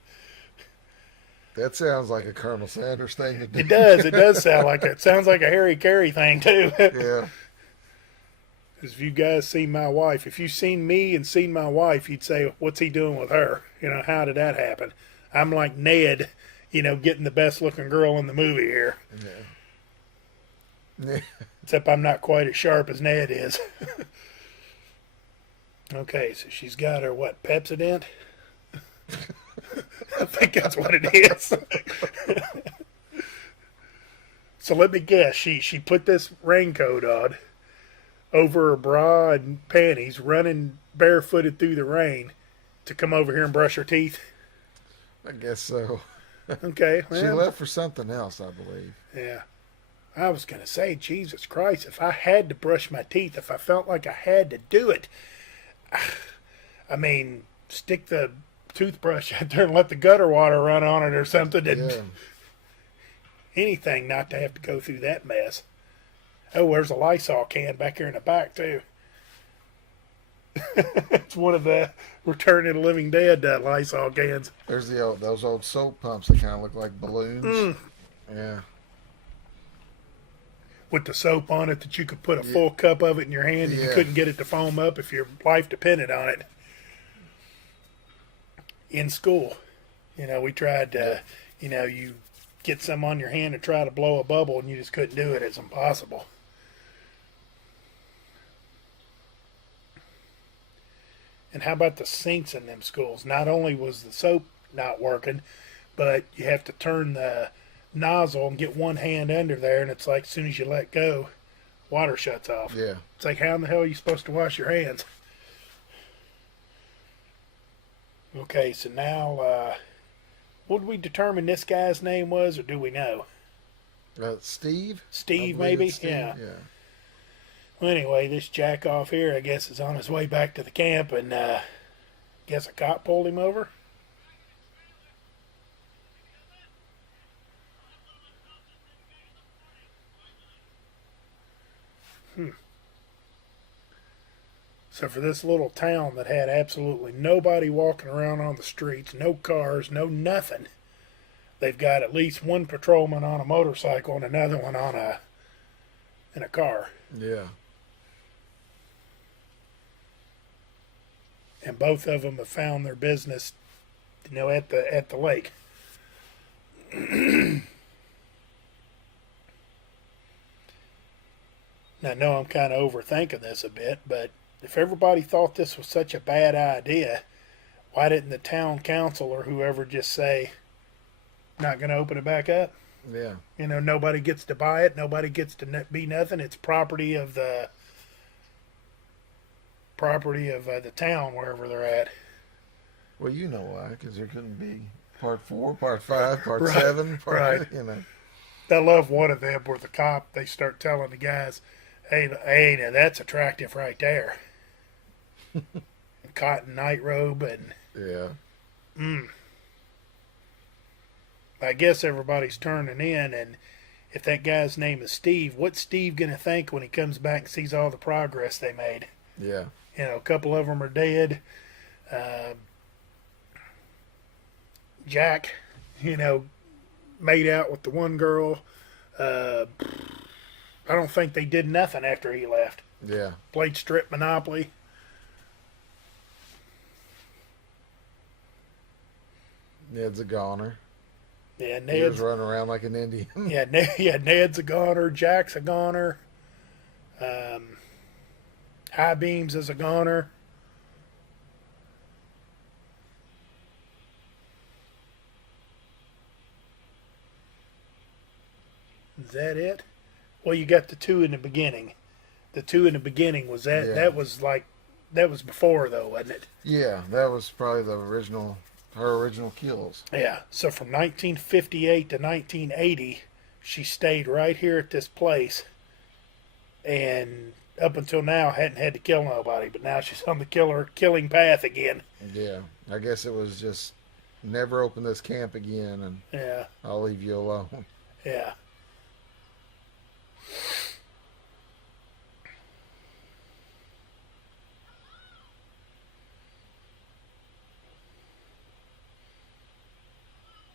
That sounds like a Colonel Sanders thing to do. It does. It does sound like it. Sounds like a Harry Carey thing, too. Yeah. Because if you guys see my wife, if you've seen me and seen my wife, you'd say, what's he doing with her? How did that happen? I'm like Ned, getting the best looking girl in the movie here. Yeah. Except I'm not quite as sharp as Ned is. Okay, so she's got her, Pepsodent? I think that's what it is. So let me guess. She put this raincoat on over her bra and panties, running barefooted through the rain to come over here and brush her teeth. I guess so. Okay. She left for something else, I believe. Yeah. I was going to say, Jesus Christ, if I had to brush my teeth, if I felt like I had to do it, stick the toothbrush out there and let the gutter water run on it or something. And Yeah. anything not to have to go through that mess. Oh, there's a Lysol can back here in the back, too. It's one of the Return of the Living Dead Lysol cans. There's those old soap pumps that kind of look like balloons. Yeah. With the soap on it that you could put a full cup of it in your hand and you couldn't get it to foam up if your life depended on it. In school, we tried, you get some on your hand and try to blow a bubble, and you just couldn't do it. It's impossible. And how about the sinks in them schools? Not only was the soap not working, but you have to turn the nozzle and get one hand under there, and it's like as soon as you let go, water shuts off. Yeah. It's like, how in the hell are you supposed to wash your hands? Okay, so now, what did we determine this guy's name was, or do we know? Steve? Steve, I believe maybe? it's Steve. Yeah. Yeah. Well, anyway, this jack off here, I guess, is on his way back to the camp, and guess a cop pulled him over. So for this little town that had absolutely nobody walking around on the streets, no cars, no nothing, they've got at least one patrolman on a motorcycle and another one in a car. Yeah. And both of them have found their business, at the lake. Now, I know I'm kind of overthinking this a bit, but if everybody thought this was such a bad idea, why didn't the town council or whoever just say, not going to open it back up? Yeah. Nobody gets to buy it. Nobody gets to be nothing. It's property of the town, wherever they're at. Well, you know why, because there couldn't be part 4, part 5, part Right, 7, right. I love one of them where the cop, they start telling the guys, hey, now that's attractive right there. Cotton night robe and... Yeah. I guess everybody's turning in, and if that guy's name is Steve, what's Steve going to think when he comes back and sees all the progress they made? Yeah. A couple of them are dead. Jack, made out with the one girl. I don't think they did nothing after he left. Yeah. Played strip Monopoly. Ned's a goner. Yeah, He was Ned's running around like an Indian. Ned's a goner. Jack's a goner. High Beams is a goner. Is that it? Well, you got the two in the beginning. The two in the beginning was that. Yeah. That was before though, wasn't it? Yeah, that was probably her original kills. Yeah. So from 1958 to 1980, she stayed right here at this place, and up until now hadn't had to kill nobody. But now she's on the killing path again. Yeah, I guess it was just never open this camp again, and Yeah. I'll leave you alone. Yeah.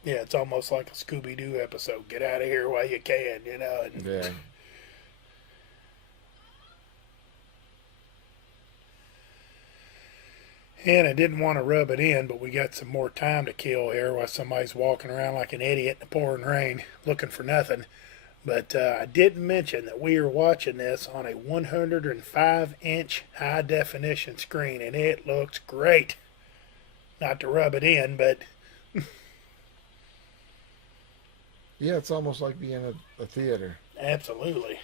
Yeah, it's almost like a Scooby-Doo episode. Get out of here while you can, And Yeah. And I didn't want to rub it in, but we got some more time to kill here while somebody's walking around like an idiot in the pouring rain looking for nothing. But I didn't mention that we are watching this on a 105-inch high-definition screen, and it looks great. Not to rub it in, but... Yeah, it's almost like being at a theater. Absolutely.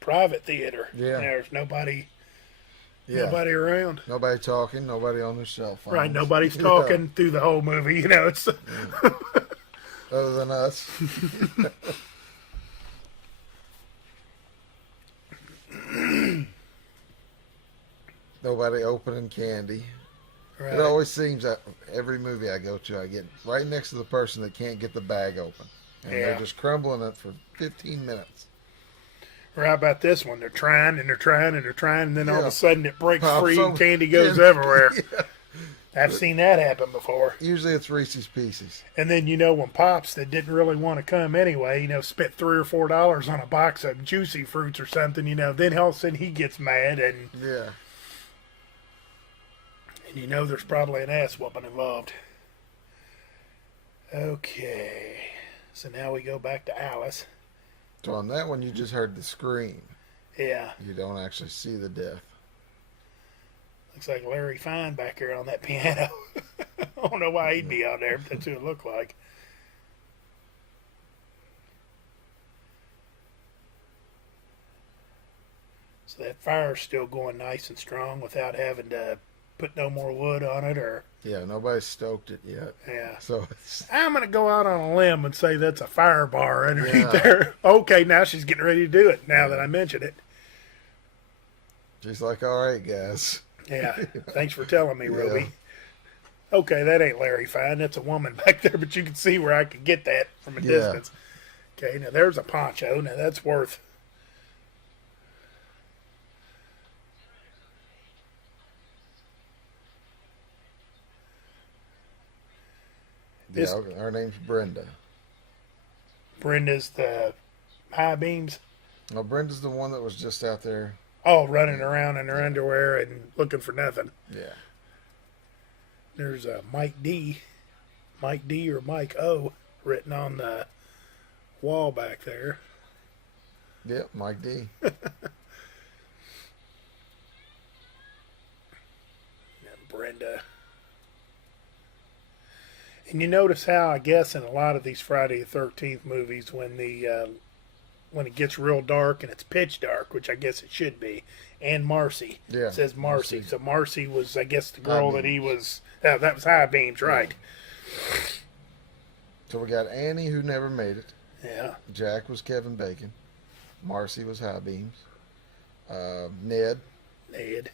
Private theater. Yeah. There's nobody Yeah. Nobody around. Nobody talking, nobody on their cell phones. Right, nobody's talking through the whole movie. It's Other than us. Nobody opening candy. right. It always seems that every movie I go to, I get right next to the person that can't get the bag open. And Yeah. they're just crumbling it for 15 minutes. Or how about this one? They're trying and they're trying and they're trying, and then all of Yeah. a sudden it breaks Pops free and over. candy goes Yeah. everywhere. Yeah. I've seen that happen before. Usually it's Reese's Pieces. And then, when Pops, that didn't really want to come anyway, spent $3 or $4 on a box of juicy fruits or something, then all of a sudden he gets mad, and Yeah. there's probably an ass whooping involved. Okay. So now we go back to Alice. So on that one, you just heard the scream. Yeah. You don't actually see the death. Looks like Larry Fine back there on that piano. I don't know why he'd be on there, but that's who it looked like. So that fire's still going nice and strong without having to put no more wood on it or... Yeah, nobody's stoked it yet. Yeah. So it's... I'm going to go out on a limb and say that's a fire bar underneath Yeah. there. Okay, now she's getting ready to do it now that I mention it. She's like, all right, guys. Yeah, thanks for telling me, Yeah. Roby. Okay, that ain't Larry Fine. That's a woman back there, but you can see where I could get that from a Yeah. distance. Okay, now there's a poncho. Now that's worth... This- Yeah, her name's Brenda. Brenda's the high beams. Well, Brenda's the one that was just out there. Oh, running around in her underwear and looking for nothing. Yeah. There's a Mike D or Mike O written on the wall back there. Yep, Mike D. And Brenda. And you notice how, I guess, in a lot of these Friday the 13th movies, when it gets real dark and it's pitch dark, which I guess it should be, and Marcy. Yeah, It says Marcy. Marcy. So Marcy was, I guess, the girl High that he was... that was High Beams, right. So we got Annie, who never made it. Yeah. Jack was Kevin Bacon. Marcy was High Beams. Ned Ned.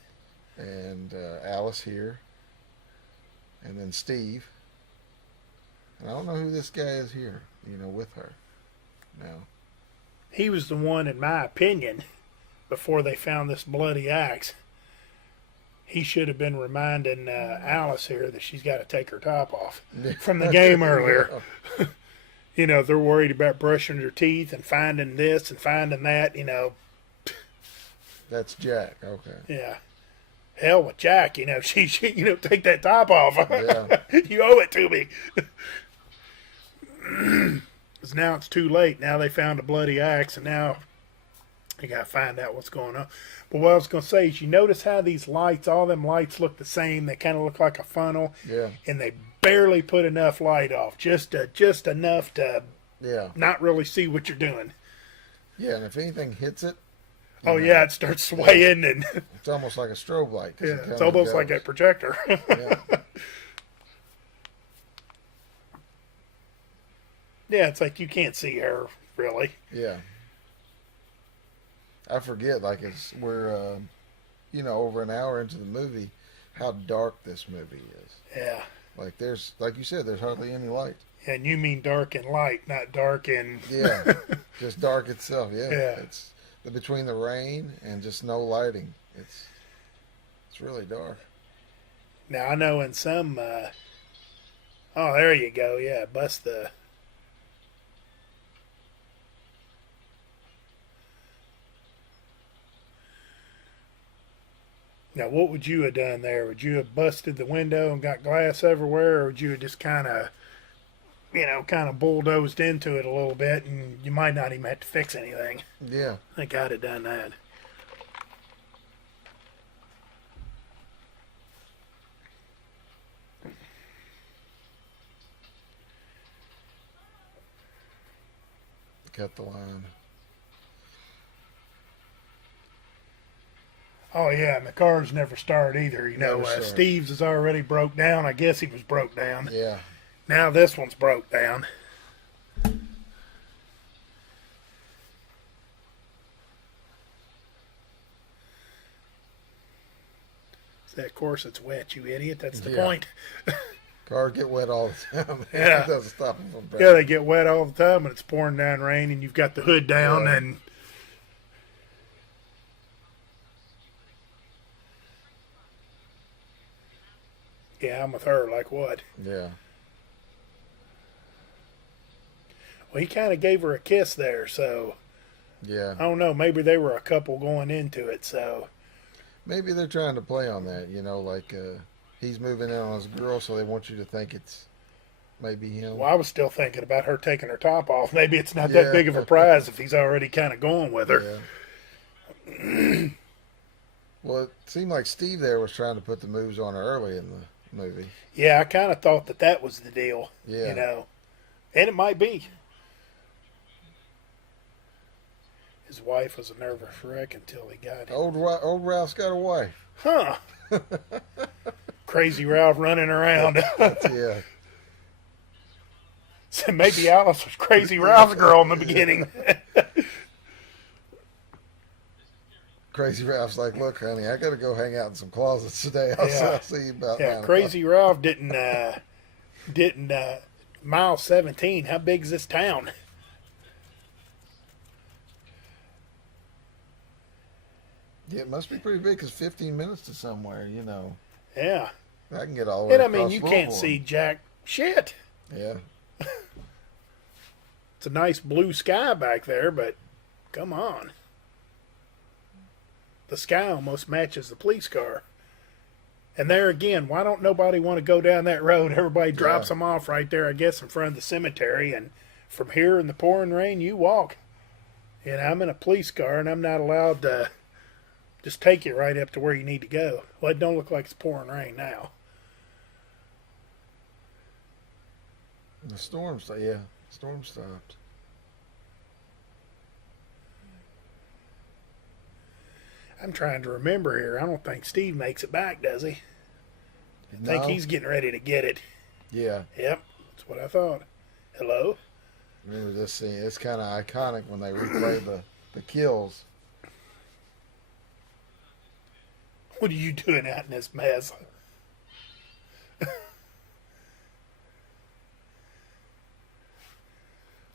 and Alice here. And then Steve. And I don't know who this guy is here, with her. Now. He was the one, in my opinion, before they found this bloody axe. He should have been reminding Alice here that she's got to take her top off from the game earlier. They're worried about brushing their teeth and finding this and finding that, That's Jack, okay. Yeah. Hell with Jack, she take that top off. Yeah. You owe it to me. Because now it's too late. Now they found a bloody axe, and now you got to find out what's going on. But what I was going to say is, you notice how these lights, all them lights look the same. They kind of look like a funnel. Yeah. And they barely put enough light off, just enough to Yeah. not really see what you're doing. Yeah, and if anything hits it, Oh yeah, it starts swaying, and it's almost like a strobe light. 'Cause yeah, it it's kinda almost like a goes. projector. Yeah. Yeah, it's like you can't see her really. Yeah. I forget, we're, over an hour into the movie, how dark this movie is. Yeah, Like like you said, there's hardly any light. and you mean dark and light, not dark and Yeah. Just dark itself. Yeah. Yeah. It's between the rain and just no lighting. It's really dark. Now I know in some. Oh, there you go. Yeah, bust the. Now, what would you have done there? Would you have busted the window and got glass everywhere, or would you have just kind of, bulldozed into it a little bit, and you might not even have to fix anything? Yeah. I think I'd have done that. Cut the line. Oh yeah, and the cars never start either. Never start. Steve's is already broke down. I guess he was broke down. Yeah. Now this one's broke down. Say, of course it's wet, you idiot. That's the Yeah. point. Cars get wet all the time. Yeah. It doesn't stop them from Yeah, breaking. they get wet all the time, and it's pouring down rain, and you've got the hood down, Yeah. and yeah, I'm with her. Like what? Yeah. Well, he kind of gave her a kiss there, so Yeah. I don't know. Maybe they were a couple going into it, so Maybe they're trying to play on that, he's moving in on his girl, so they want you to think it's maybe him. Well, I was still thinking about her taking her top off. Maybe it's not that big of a prize if he's already kind of going with her. Yeah. Well, it seemed like Steve there was trying to put the moves on her early in the movie. Yeah, I kind of thought that was the deal. Yeah. You know, and it might be. His wife was a nervous wreck until he got him. Old Ralph's got a wife. Huh. Crazy Ralph running around. Yeah. So maybe Alice was Crazy Ralph's girl in the beginning. Crazy Ralph's like, look, honey, I got to go hang out in some closets today. I'll see you about 9 o'clock. Crazy Ralph didn't mile 17. How big is this town? Yeah, it must be pretty big because 15 minutes to somewhere, you know. Yeah. I can get all the way And I across mean, you can't Louisville. see jack shit. Yeah. It's a nice blue sky back there, but come on. The sky almost matches the police car. And there again, why don't nobody want to go down that road? Everybody drops them off right there, I guess, in front of the cemetery. And from here in the pouring rain, you walk. And I'm in a police car, and I'm not allowed to just take you right up to where you need to go. Well, it don't look like it's pouring rain now. The storm stopped. I'm trying to remember here. I don't think Steve makes it back, does he? I think he's getting ready to get it. Yeah. Yep, that's what I thought. Hello? Remember this scene? It's kind of iconic when they replay the kills. What are you doing out in this mess?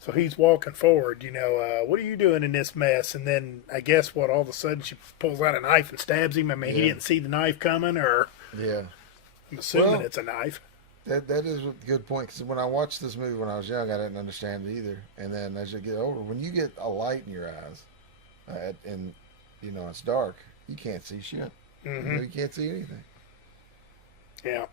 So he's walking forward, what are you doing in this mess? And then I guess all of a sudden she pulls out a knife and stabs him. I mean, he didn't see the knife coming, or Yeah. I'm assuming it's a knife. That is a good point, because when I watched this movie when I was young, I didn't understand it either. And then as you get older, when you get a light in your eyes, and it's dark, you can't see shit. Mm-hmm. You can't see anything. Yeah.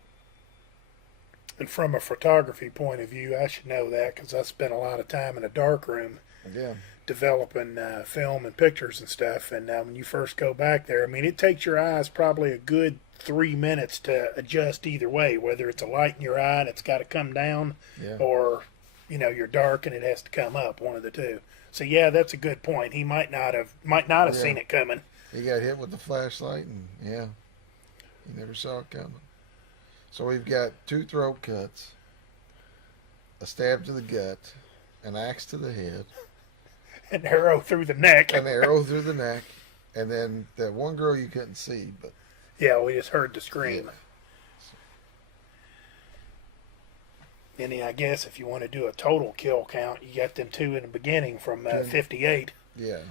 And from a photography point of view, I should know that because I spent a lot of time in a dark room Yeah. developing film and pictures and stuff. And when you first go back there, I mean, it takes your eyes probably a good 3 minutes to adjust either way, whether it's a light in your eye and it's got to come down, or you're dark and it has to come up, one of the two. So yeah, that's a good point. He might not have seen it coming. He got hit with the flashlight, and he never saw it coming. So we've got 2 throat cuts, a stab to the gut, an axe to the head, an arrow through the neck, and then that one girl you couldn't see, but yeah, we just heard the scream. Yeah. And I guess if you want to do a total kill count, you got them 2 in the beginning from 58. Yeah.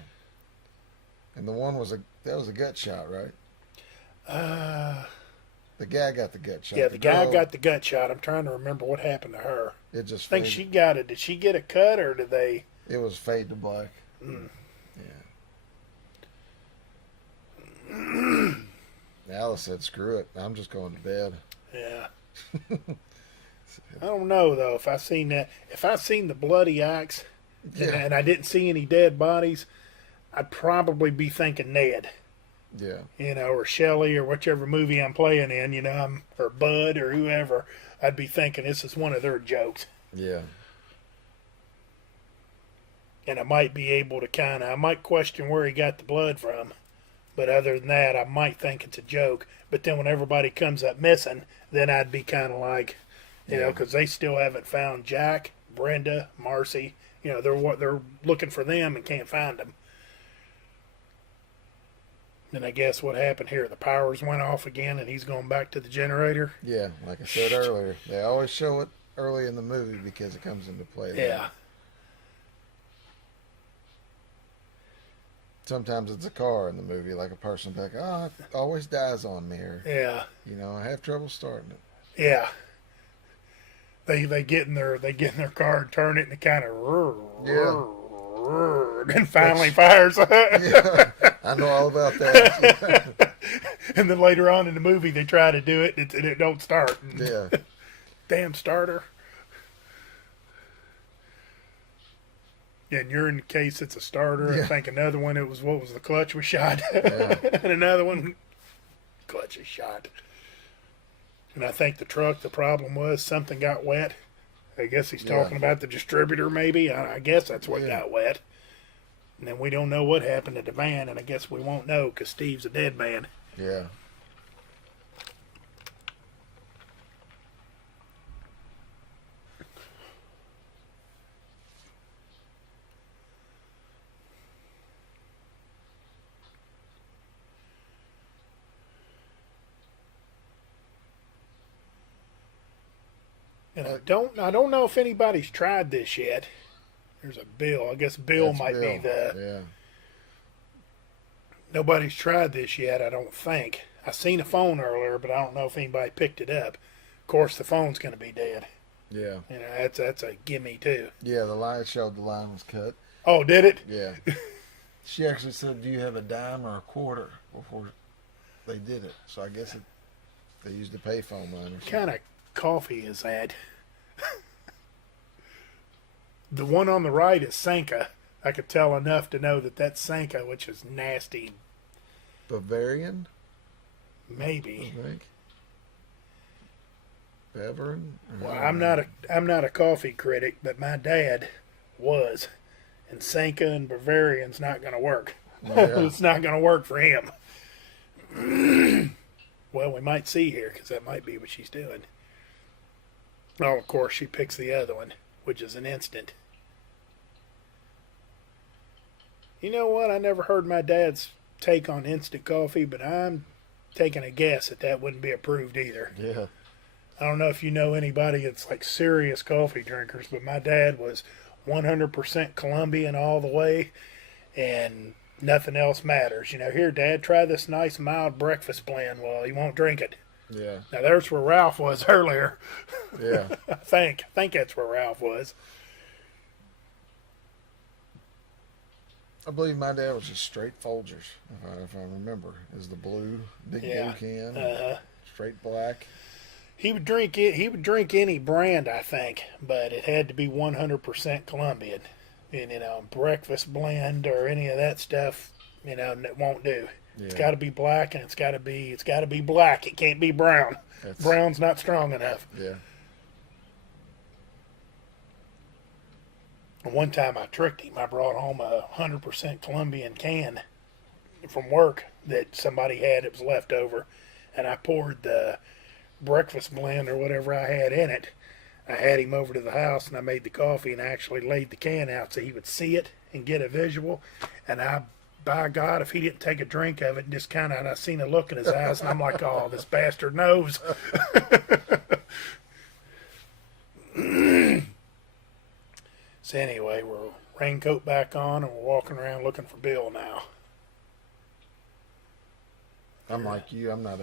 And the one was a gut shot, right? The guy got the gut shot. Yeah, the guy got the gut shot. I'm trying to remember what happened to her. It just. I think she got it. Did she get a cut, or did they? It was fade to black. Mm. Yeah. Alice said, "Screw it. I'm just going to bed." Yeah. I don't know though. If I seen the bloody axe, and I didn't see any dead bodies, I'd probably be thinking Ned. Yeah. Or Shelley, or whichever movie I'm playing in, or Bud, or whoever. I'd be thinking this is one of their jokes. Yeah. And I might be able to I might question where he got the blood from. But other than that, I might think it's a joke. But then when everybody comes up missing, then I'd be kind of like, because they still haven't found Jack, Brenda, Marcy. They're looking for them and can't find them. And I guess what happened here, the powers went off again and he's going back to the generator. Yeah, like I said earlier, they always show it early in the movie because it comes into play later. Yeah. Sometimes it's a car in the movie, like a person like, it always dies on me, or I have trouble starting it. Yeah. They get in their car and turn it, and it kind of and finally fires. Yeah, I know all about that. And then later on in the movie, they try to do it, and it don't start. Yeah. Damn starter. And you're in case it's a starter. Yeah. I think another one, it was, what was the clutch was shot. Yeah. And another one, clutch is shot. And I think the truck, the problem was something got wet. I guess he's Yeah. talking about the distributor maybe. I guess that's what Yeah. got wet. And then we don't know what happened to the van, and I guess we won't know because Steve's a dead man. Yeah. And I don't know if anybody's tried this yet. There's a Bill. I guess Bill That's might be Bill. the. Yeah. Nobody's tried this yet, I don't think. I seen a phone earlier, but I don't know if anybody picked it up. Of course, the phone's going to be dead. Yeah. You know, that's a gimme too. Yeah, the line showed the line was cut. Oh, did it? Yeah. She actually said, "Do you have a dime or a quarter?" before they did it. So I guess they used a payphone line or What something. kind of coffee is that? The one on the right is Sanka. I could tell enough to know that that's Sanka, which is nasty. Bavarian, I Maybe. think. Bavarian? Well, I'm not a coffee critic, but my dad was, and Sanka and Bavarian's not going to work. Yeah. It's not going to work for him. Well, we might see here because that might be what she's doing. Oh, of course, she picks the other one, which is an instant. You know what? I never heard my dad's take on instant coffee, but I'm taking a guess that wouldn't be approved either. Yeah. I don't know if you know anybody that's like serious coffee drinkers, but my dad was 100% Colombian all the way, and nothing else matters. You know, here, Dad, try this nice mild breakfast blend. Well, he won't drink it. Yeah. Now, there's where Ralph was earlier. Yeah. I think that's where Ralph was. I believe my dad was just straight Folgers, if I remember, is the blue, big Yeah. blue can, Uh-huh. straight black. He would drink it. He would drink any brand, I think, but it had to be 100% Colombian. And breakfast blend or any of that stuff, it won't do. Yeah. It's got to be black, and it's got to be black. It can't be brown. That's, Brown's not strong enough. Yeah. One time I tricked him. I brought home a 100% Colombian can from work that somebody had. It was left over, and I poured the breakfast blend or whatever I had in it. I had him over to the house, and I made the coffee, and I actually laid the can out so he would see it and get a visual. And by God, if he didn't take a drink of it and just kind of, and I seen a look in his eyes, and I'm like, oh, this bastard knows. So anyway, we're raincoat back on, and we're walking around looking for Bill now. I'm like you. I'm not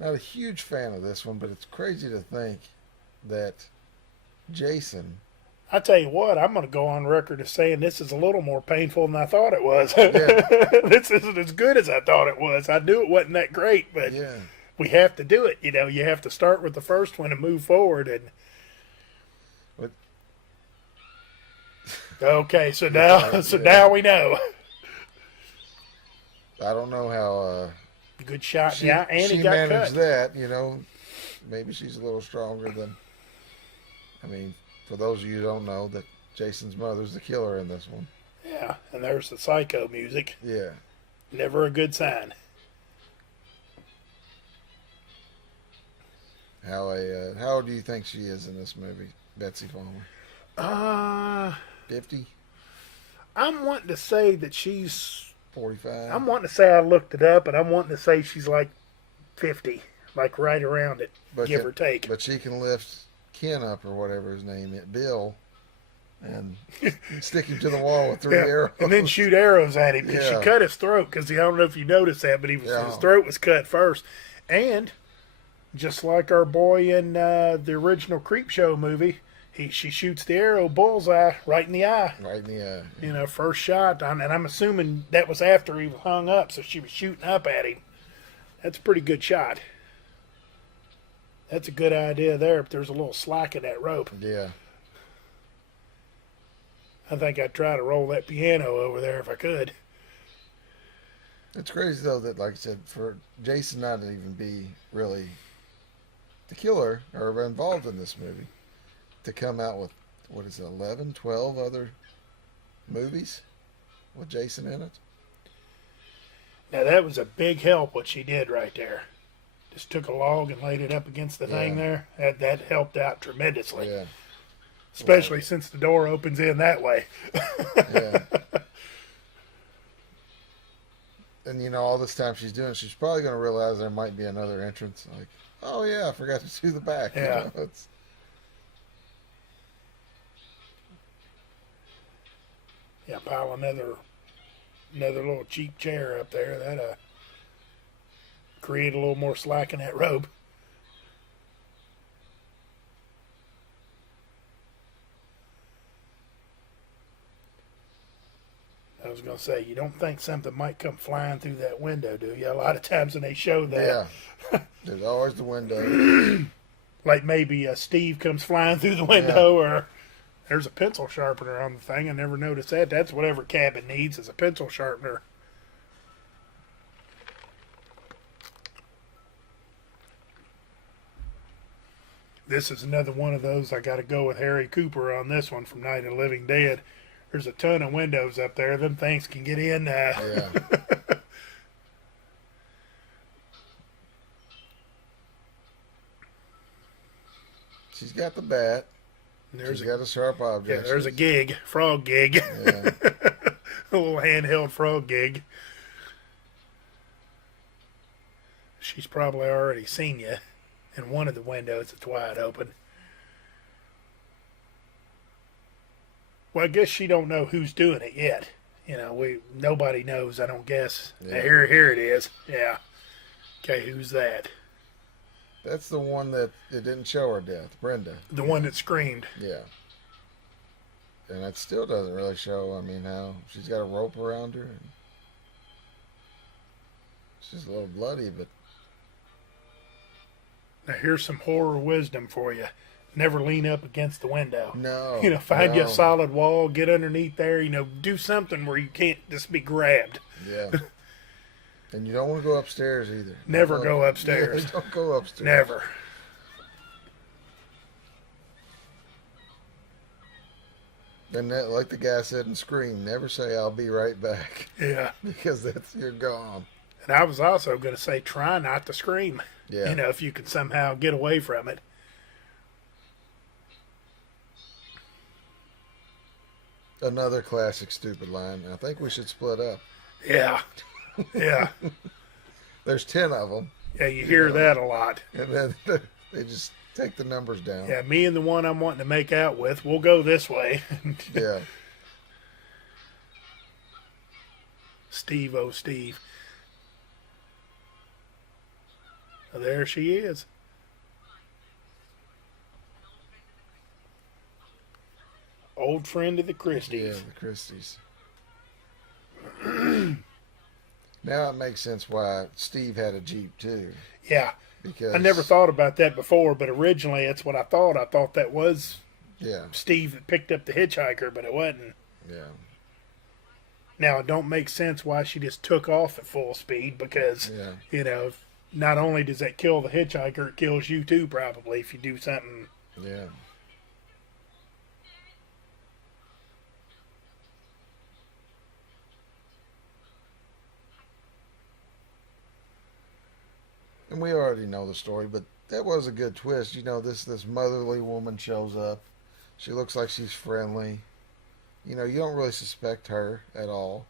a huge fan of this one, but it's crazy to think that Jason. I tell you what, I'm going to go on record as saying this is a little more painful than I thought it was. Yeah. This isn't as good as I thought it was. I knew it wasn't that great, but Yeah. we have to do it. You have to start with the first one and move forward. And What? okay, so now, Yeah. now we know. I don't know how Good shot. she, Yeah, and she he got managed cut. that. Maybe she's a little stronger than. I mean, for those of you who don't know, that Jason's mother's the killer in this one. Yeah, and there's the psycho music. Yeah. Never a good sign. How old do you think she is in this movie, Betsy Palmer? 50, I'm wanting to say that she's. 45? I'm wanting to say I looked it up, and I'm wanting to say she's like 50, like right around it, give or take. But she can lift Ken up or whatever his name is, Bill, and stick him to the wall with three arrows. And then shoot arrows at him. And she Yeah. cut his throat because I don't know if you noticed that, but his throat was cut first. And just like our boy in the original Creepshow movie, she shoots the arrow bullseye right in the eye. Right in the eye. First shot. And I'm assuming that was after he was hung up, so she was shooting up at him. That's a pretty good shot. That's a good idea there, but there's a little slack in that rope. Yeah. I think I'd try to roll that piano over there if I could. It's crazy though that, like I said, for Jason not to even be really the killer or involved in this movie, to come out with, what is it, 11, 12 other movies with Jason in it. Now that was a big help what she did right there. Just took a log and laid it up against the thing there. That helped out tremendously. Yeah. Especially since the door opens in that way. Yeah. And you know, all this time she's doing, she's probably going to realize there might be another entrance. Like, oh yeah, I forgot to do the back. Yeah. You know, it's... Yeah, pile another little cheap chair up there. That create a little more slack in that rope. I was going to say, you don't think something might come flying through that window, do you? A lot of times when they show that. Yeah. There's always the window. Like maybe Steve comes flying through the window, or there's a pencil sharpener on the thing. I never noticed that. That's what every cabin needs, is a pencil sharpener. This is another one of those. I got to go with Harry Cooper on this one from Night of the Living Dead. There's a ton of windows up there. Them things can get in. Yeah. She's got the bat. She's got a sharp object. Yeah, there's a gig. Frog gig. Yeah. A little handheld frog gig. She's probably already seen you in one of the windows that's wide open. Well, I guess she don't know who's doing it yet. You know, nobody knows, I don't guess. Yeah. Here it is. Yeah. Okay, who's that? That's the one that it didn't show her death, Brenda. The one that screamed. Yeah. And it still doesn't really show, I mean, how she's got a rope around her. And she's a little bloody, but... Now, here's some horror wisdom for you. Never lean up against the window. No. You know, find you a no. solid wall, get underneath there, you know, do something where you can't just be grabbed. Yeah. And you don't want to go upstairs either. Never go upstairs. Yeah, don't go upstairs. Never. And that, like the guy said in Scream, never say I'll be right back. Yeah. Because you're gone. And I was also going to say, try not to scream. Yeah. You know, if you can somehow get away from it. Another classic stupid line. I think we should split up. Yeah. Yeah. There's 10 of them. Yeah, you hear that a lot. And then they just take the numbers down. Yeah, me and the one I'm wanting to make out with, we'll go this way. Yeah. Steve, oh Steve. Well, there she is. Old friend of the Christies. Yeah, the Christies. Now it makes sense why Steve had a Jeep too. Yeah. Because I never thought about that before, but originally that's what I thought. I thought that was Steve that picked up the hitchhiker, but it wasn't. Yeah. Now, it don't make sense why she just took off at full speed because, you know, not only does that kill the hitchhiker, it kills you too probably if you do something. Yeah. And we already know the story, but that was a good twist. You know, this motherly woman shows up. She looks like she's friendly. You know, you don't really suspect her at all.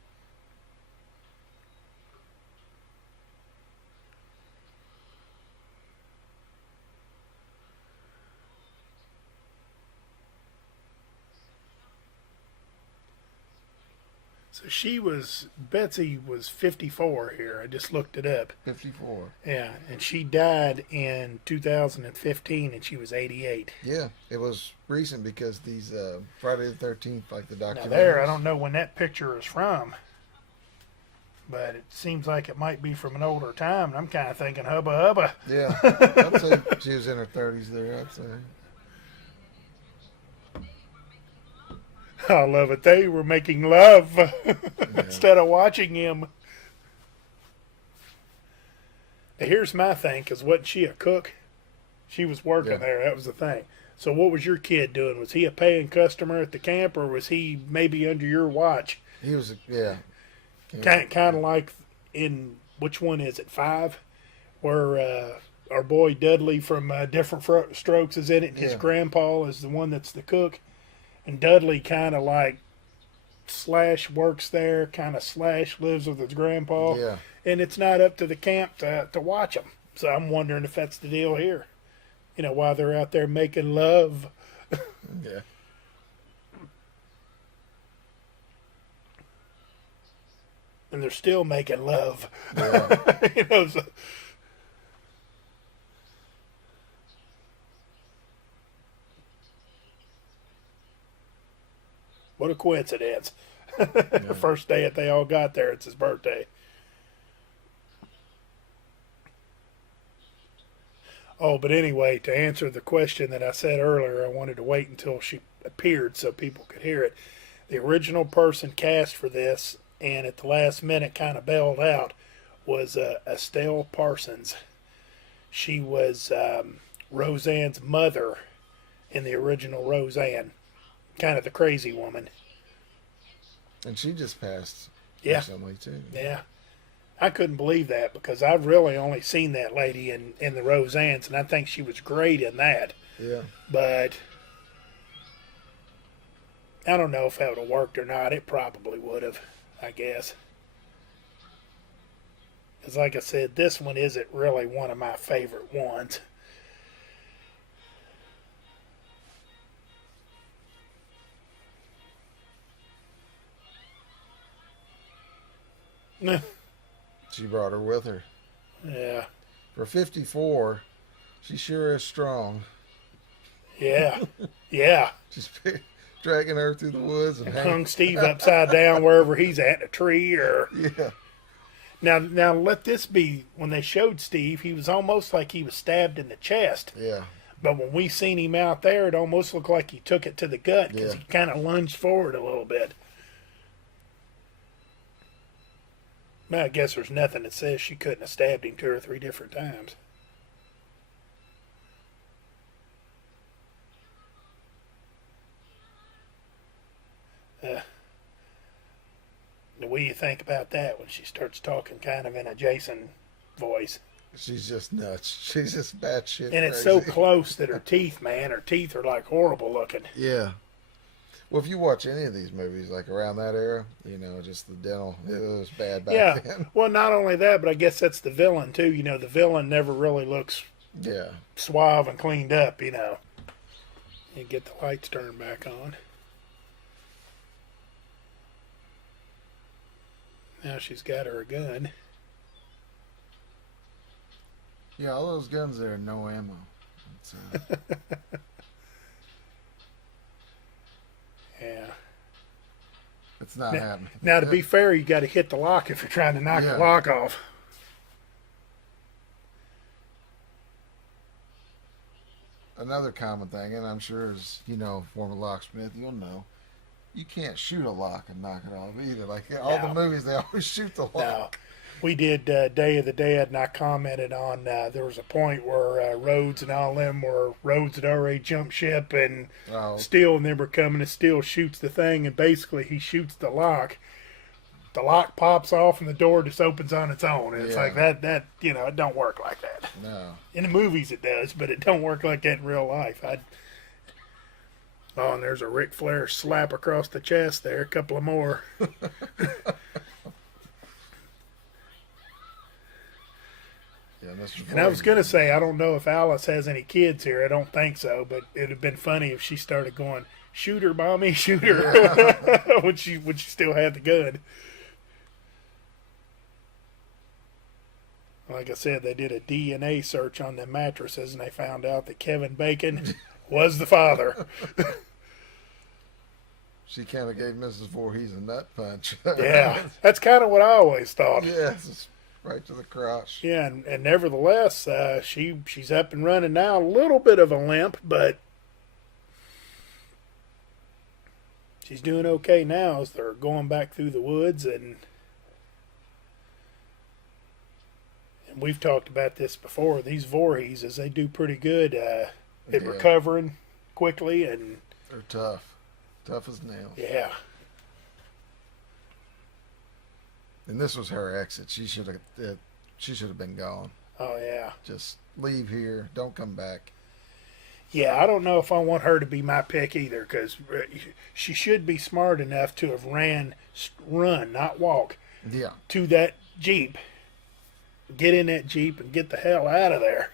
So Betsy was 54 here. I just looked it up. 54. Yeah, and she died in 2015 and she was 88. Yeah, it was recent because these Friday the 13th, like the Now documentary. there, I don't know when that picture is from, but it seems like it might be from an older time. And I'm kind of thinking hubba hubba. Yeah, I'd say she was in her 30s there, I'd say. I love it. They were making love instead of watching him. Now, here's my thing, because wasn't she a cook? She was working there. That was the thing. So what was your kid doing? Was he a paying customer at the camp, or was he maybe under your watch? He was, Kind of like in, which one is it, 5? Where our boy Dudley from Different Strokes is in it, and his grandpa is the one that's the cook. And Dudley kind of like / works there, kind of / lives with his grandpa. Yeah. And it's not up to the camp to watch them. So I'm wondering if that's the deal here. You know, while they're out there making love. Yeah. And they're still making love. Yeah. You know, so. What a coincidence. The first day that they all got there, it's his birthday. Oh, but anyway, to answer the question that I said earlier, I wanted to wait until she appeared so people could hear it. The original person cast for this, and at the last minute kind of bailed out, was Estelle Parsons. She was Roseanne's mother in the original Roseanne. Kind of the crazy woman. And she just passed recently, too. Yeah. I couldn't believe that because I've really only seen that lady in the Roseannes, and I think she was great in that. Yeah. But I don't know if that would have worked or not. It probably would have, I guess. Because like I said, this one isn't really one of my favorite ones. She brought her with her. Yeah. For 54, she sure is strong. Yeah. Yeah. She's dragging her through the woods and Hung Steve upside down wherever he's at in a tree or... Yeah. Now let this be, when they showed Steve, he was almost like he was stabbed in the chest. Yeah. But when we seen him out there, it almost looked like he took it to the gut because he kind of lunged forward a little bit. Well, I guess there's nothing that says she couldn't have stabbed him 2 or 3 different times. What do you think about that when she starts talking kind of in a Jason voice? She's just nuts. She's just batshit And it's crazy. so close that her teeth are like horrible looking. Yeah. Well, if you watch any of these movies, like around that era, you know, just the dental, it was bad back then. Well, not only that, but I guess that's the villain, too. You know, the villain never really looks suave and cleaned up, you know. And get the lights turned back on. Now she's got her a gun. Yeah, all those guns there are no ammo. It's, Yeah. it's not happening. Now, to be fair, you got to hit the lock if you're trying to knock the lock off. Another common thing, and I'm sure as, you know, former locksmith, you'll know, you can't shoot a lock and knock it off either. Like all the movies, they always shoot the lock. No. We did Day of the Dead, and I commented on there was a point where Rhodes and all them were Rhodes had already jumped ship, and Steele and them were coming, and Steele shoots the thing, and basically he shoots the lock. The lock pops off, and the door just opens on its own. And it's like that, you know, it don't work like that. No. In the movies it does, but it don't work like that in real life. Oh, and there's a Ric Flair slap across the chest there. A couple of more. And I was going to say, I don't know if Alice has any kids here. I don't think so, but it would have been funny if she started going, shoot her, mommy, shoot her, when she still had the gun. Like I said, they did a DNA search on the mattresses, and they found out that Kevin Bacon was the father. She kind of gave Mrs. Voorhees a nut punch. Yeah, that's kind of what I always thought. Yes, right to the crotch. Yeah, and nevertheless, she's up and running now. A little bit of a limp, but she's doing okay now as they're going back through the woods, and we've talked about this before. These Voorheeses, they do pretty good at recovering quickly, and they're tough as nails. Yeah. And this was her exit. She should have been gone. Oh yeah. Just leave here. Don't come back. Yeah, I don't know if I want her to be my pick either, because she should be smart enough to have run, not walk, to that Jeep. Get in that Jeep and get the hell out of there.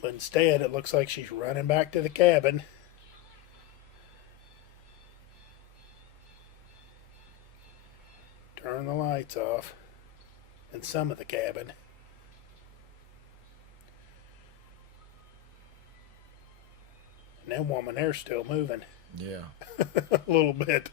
But instead, it looks like she's running back to the cabin. Turn the lights off in some of the cabin. And that woman there's still moving. Yeah. A little bit.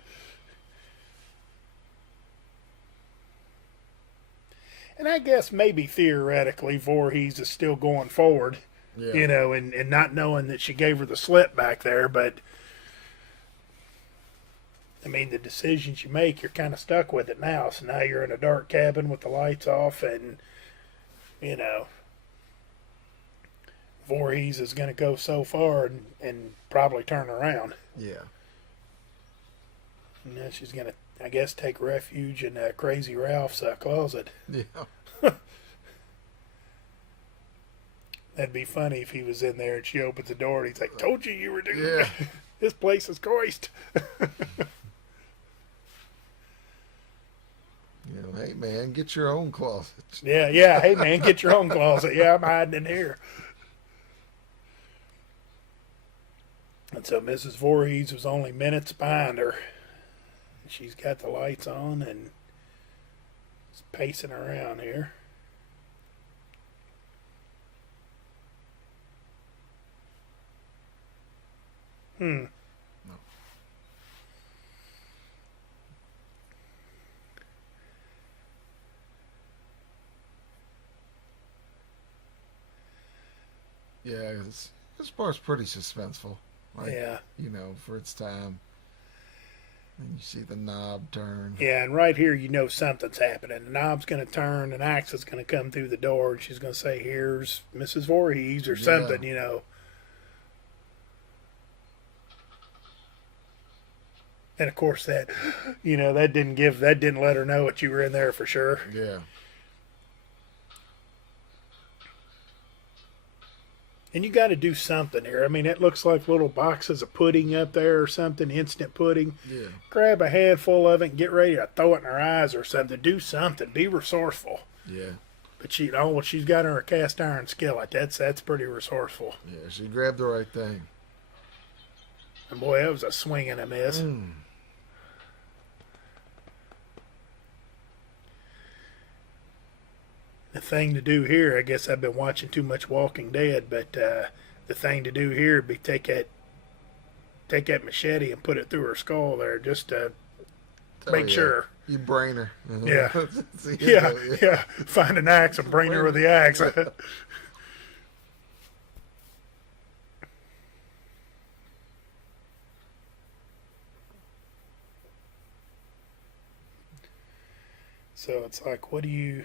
And I guess maybe theoretically Voorhees is still going forward, you know, and not knowing that she gave her the slip back there. But, I mean, the decisions you make, you're kind of stuck with it now. So now you're in a dark cabin with the lights off, and, you know, Voorhees is going to go so far and probably turn around. Yeah. And then she's going to, I guess, take refuge in Crazy Ralph's closet. Yeah. That'd be funny if he was in there and she opens the door and he's like, "Told you you were doing Yeah. This place is cursed." You know, hey man, get your own closet. Yeah. Hey man, get your own closet. Yeah, I'm hiding in here. And so Mrs. Voorhees was only minutes behind her. She's got the lights on and is pacing around here. No. Yeah, this part's pretty suspenseful. Like, Yeah. You know, for its time. And you see the knob turn. Yeah, and right here you know something's happening. The knob's going to turn, an axe is going to come through the door, and she's going to say, "Here's Mrs. Voorhees," or something, you know. And of course that, you know, that didn't let her know that you were in there for sure. Yeah. And you got to do something here. I mean, it looks like little boxes of pudding up there or something, instant pudding. Yeah. Grab a handful of it and get ready to throw it in her eyes or something. Do something. Be resourceful. Yeah. But what she's got in her cast iron skillet, that's pretty resourceful. Yeah, she grabbed the right thing. And boy, that was a swing and a miss. The thing to do here, I guess I've been watching too much Walking Dead, but the thing to do here would be take that machete and put it through her skull there, just to make sure. You brain her. Yeah. Yeah. Find an axe and brain her with the axe. So it's like, what to do?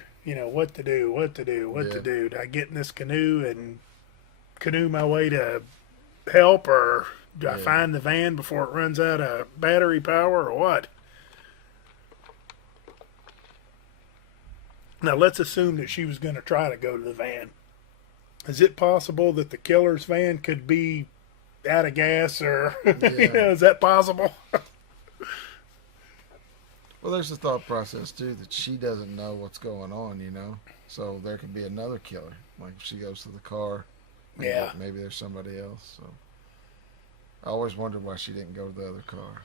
Do I get in this canoe and canoe my way to help, or do I find the van before it runs out of battery power, or what? Now, let's assume that she was going to try to go to the van. Is it possible that the killer's van could be out of gas, or is that possible? Well, there's the thought process, too, that she doesn't know what's going on, you know? So there could be another killer. Like, if she goes to the car, maybe there's somebody else. So I always wondered why she didn't go to the other car.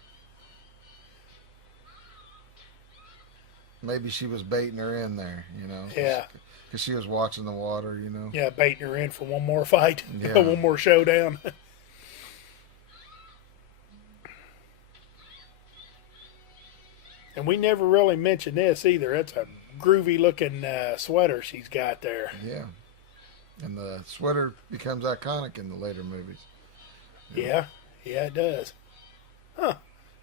Maybe she was baiting her in there, you know? Yeah. Because she was watching the water, you know? Yeah, baiting her in for one more fight, Yeah. one more showdown. And we never really mentioned this either. That's a groovy looking sweater she's got there. Yeah. And the sweater becomes iconic in the later movies. Yeah, it does. Huh.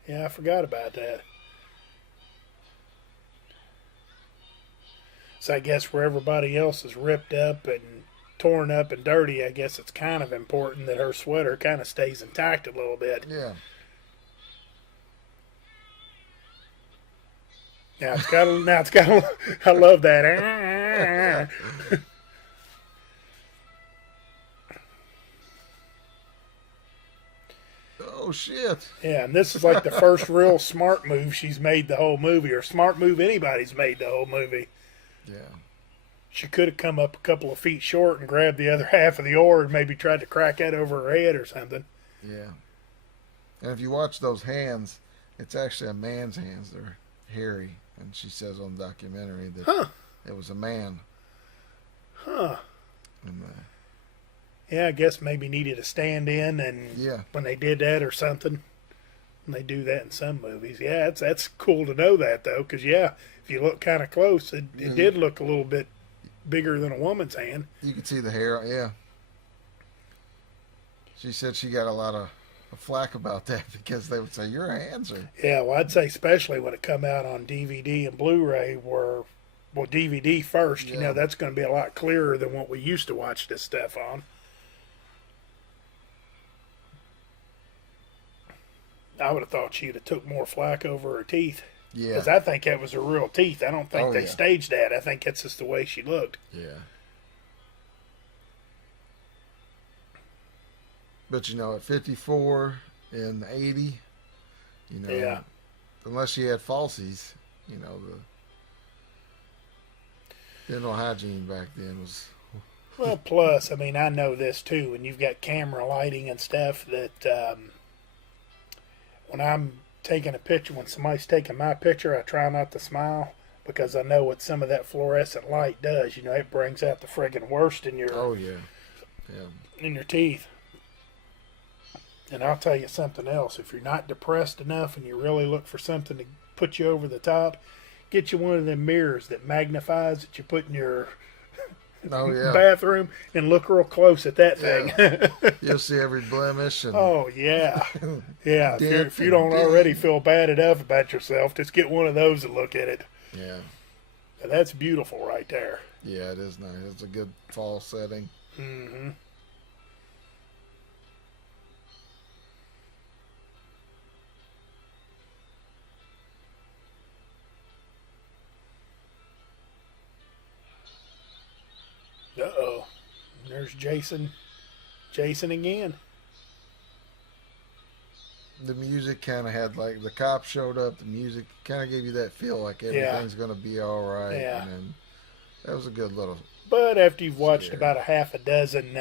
Yeah, I forgot about that. So I guess where everybody else is ripped up and torn up and dirty, I guess it's kind of important that her sweater kind of stays intact a little bit. Yeah. Now it's got I love that. Oh, shit. Yeah, and this is like the first real smart move she's made the whole movie, or smart move anybody's made the whole movie. Yeah. She could have come up a couple of feet short and grabbed the other half of the oar and maybe tried to crack that over her head or something. Yeah. And if you watch those hands, it's actually a man's hands. They're hairy. And she says on the documentary that it was a man. Huh. And, yeah, I guess maybe needed a stand-in, and when they did that or something, and they do that in some movies. Yeah, that's cool to know that, though, because, if you look kind of close, it did look a little bit bigger than a woman's hand. you can see the hair, yeah. She said she got a lot of flack about that because they would say, your hands are... Yeah, well, I'd say especially when it come out on DVD and Blu-ray, well, DVD first, that's going to be a lot clearer than what we used to watch this stuff on. I would have thought she'd have took more flack over her teeth. Yeah. Because I think that was her real teeth. I don't think they staged that. I think that's just the way she looked. Yeah. But, at 54 and 80, unless she had falsies, the dental hygiene back then was... Well, plus, I mean, I know this too, and you've got camera lighting and stuff that when I'm taking a picture, when somebody's taking my picture, I try not to smile because I know what some of that fluorescent light does. It brings out the friggin' worst in your in your teeth. And I'll tell you something else. If you're not depressed enough and you really look for something to put you over the top, get you one of them mirrors that magnifies that you put in your bathroom and look real close at that thing. You'll see every blemish. And oh, yeah. Yeah. If you don't already feel bad enough about yourself, just get one of those and look at it. Yeah. And that's beautiful right there. Yeah, it is nice. It's a good fall setting. Mm-hmm. Uh-oh. There's Jason. Jason again. The music kind of had, like, the cops showed up. The music kind of gave you that feel like everything's going to be all right. Yeah. And then that was a good little... But after you've watched about a half a dozen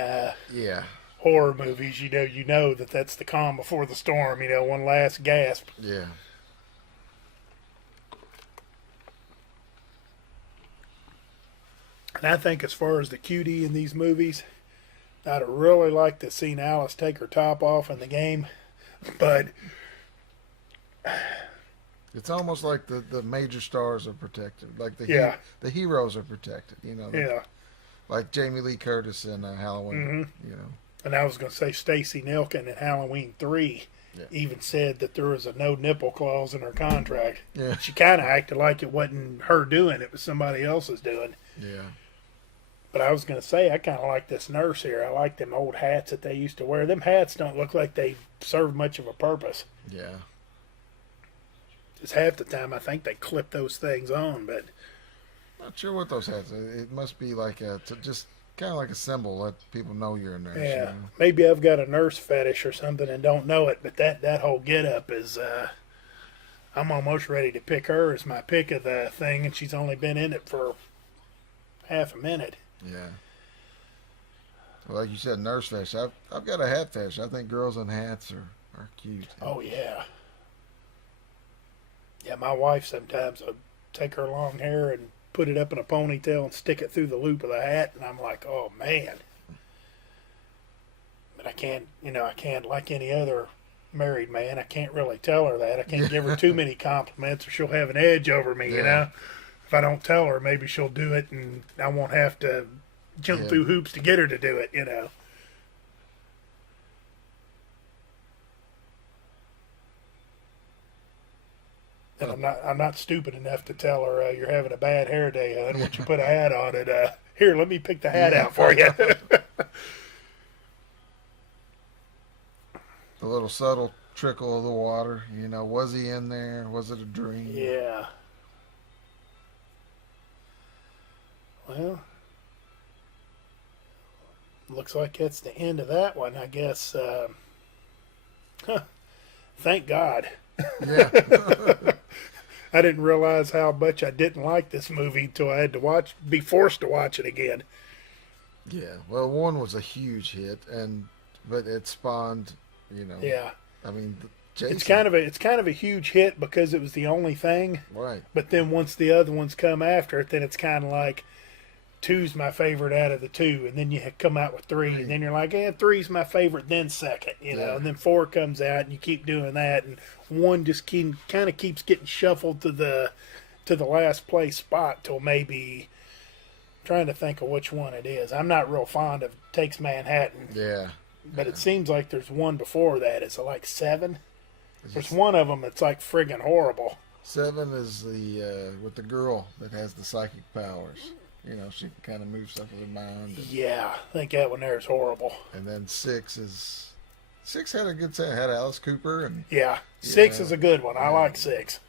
horror movies, you know that's the calm before the storm. One last gasp. Yeah. And I think as far as the cutie in these movies, I'd have really liked to have seen Alice take her top off in the game. But it's almost like the major stars are protected. Like the heroes are protected. Like Jamie Lee Curtis in Halloween. Mm-hmm. And I was going to say Stacey Nelkin in Halloween 3 even said that there was a no nipple clause in her contract. Yeah. She kind of acted like it wasn't her doing, it was somebody else's doing. Yeah. But I was going to say, I kind of like this nurse here. I like them old hats that they used to wear. Them hats don't look like they serve much of a purpose. Yeah. Just half the time, I think they clip those things on, but... Not sure what those hats are. It must be like just kind of like a symbol, let people know you're a nurse. Yeah. Maybe I've got a nurse fetish or something and don't know it, but that whole get-up is... I'm almost ready to pick her as my pick of the thing, and she's only been in it for half a minute. Yeah. Well, like you said, nurse fetish. I've got a hat fetish. I think girls in hats are cute. Oh, yeah. Yeah, my wife sometimes will take her long hair and put it up in a ponytail and stick it through the loop of the hat, and I'm like, oh, man. But I can't, like any other married man, I can't really tell her that. I can't give her too many compliments or she'll have an edge over me, If I don't tell her, maybe she'll do it and I won't have to jump Yeah. through hoops to get her to do it, you know. And I'm not stupid enough to tell her you're having a bad hair day, hon. Once you put a hat on it, here, let me pick the hat out for you. The little subtle trickle of the water. You know, was he in there? Was it a dream? Yeah. Well, looks like that's the end of that one, I guess. Thank God. Yeah. I didn't realize how much I didn't like this movie until I had to be forced to watch it again. Yeah. Well, one was a huge hit, but it spawned, you know. Yeah. I mean, Jason. It's kind of a huge hit because it was the only thing. Right. But then once the other ones come after it, then it's kind of like two's my favorite out of the two, and then you come out with three, and then you're like, three's my favorite, then second, you know, and then four comes out, and you keep doing that, and one just kind of keeps getting shuffled to the last place spot till maybe. Trying to think of which one it is. I'm not real fond of Takes Manhattan. Yeah. But it seems like there's one before that. Is it like 7? There's one of them that's like friggin' horrible. 7 is the with the girl that has the psychic powers. You know, she can kind of move stuff with her mind. Yeah, I think that one there is horrible. And then 6 had a good set. Had Alice Cooper and yeah, 6 know, is a good one. I like 6.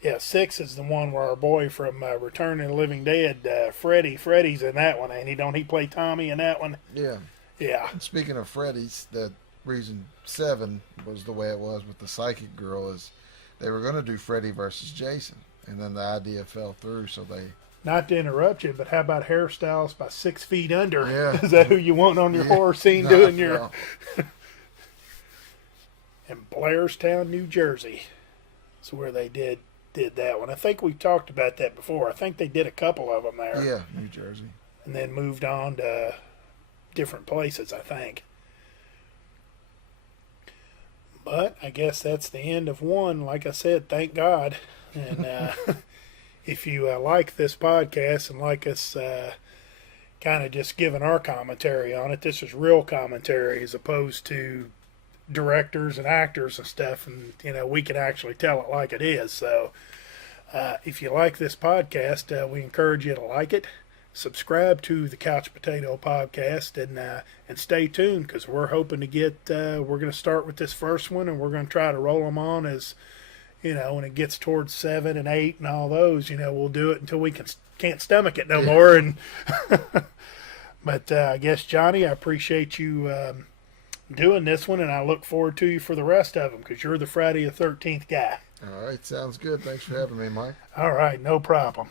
Yeah, 6 is the one where our boy from Return of the Living Dead, Freddy's in that one, and don't he play Tommy in that one? Yeah. Yeah. And speaking of Freddy's, the reason 7 was the way it was with the psychic girl is they were going to do Freddy versus Jason, and then the idea fell through, so they. Not to interrupt you, but how about hairstyles by 6 Feet Under? Yeah. Is that who you want on your horror scene doing your? In Blairstown, New Jersey, is where they did that one. I think we've talked about that before. I think they did a couple of them there. Yeah, New Jersey. And then moved on to different places, I think. But I guess that's the end of one. Like I said, thank God. And if you like this podcast and like us kind of just giving our commentary on it, this is real commentary as opposed to directors and actors and stuff, and we can actually tell it like it is. So if you like this podcast, we encourage you to like it, subscribe to the Couch Potato Podcast, and stay tuned, because we're hoping to get we're going to start with this first one, and we're going to try to roll them on as when it gets towards 7 and 8 and all those, we'll do it until we can't stomach it no more. And but I guess, Johnny, I appreciate you doing this one, and I look forward to you for the rest of them, because you're the Friday the 13th guy. All right, sounds good. Thanks for having me, Mike. All right, no problem.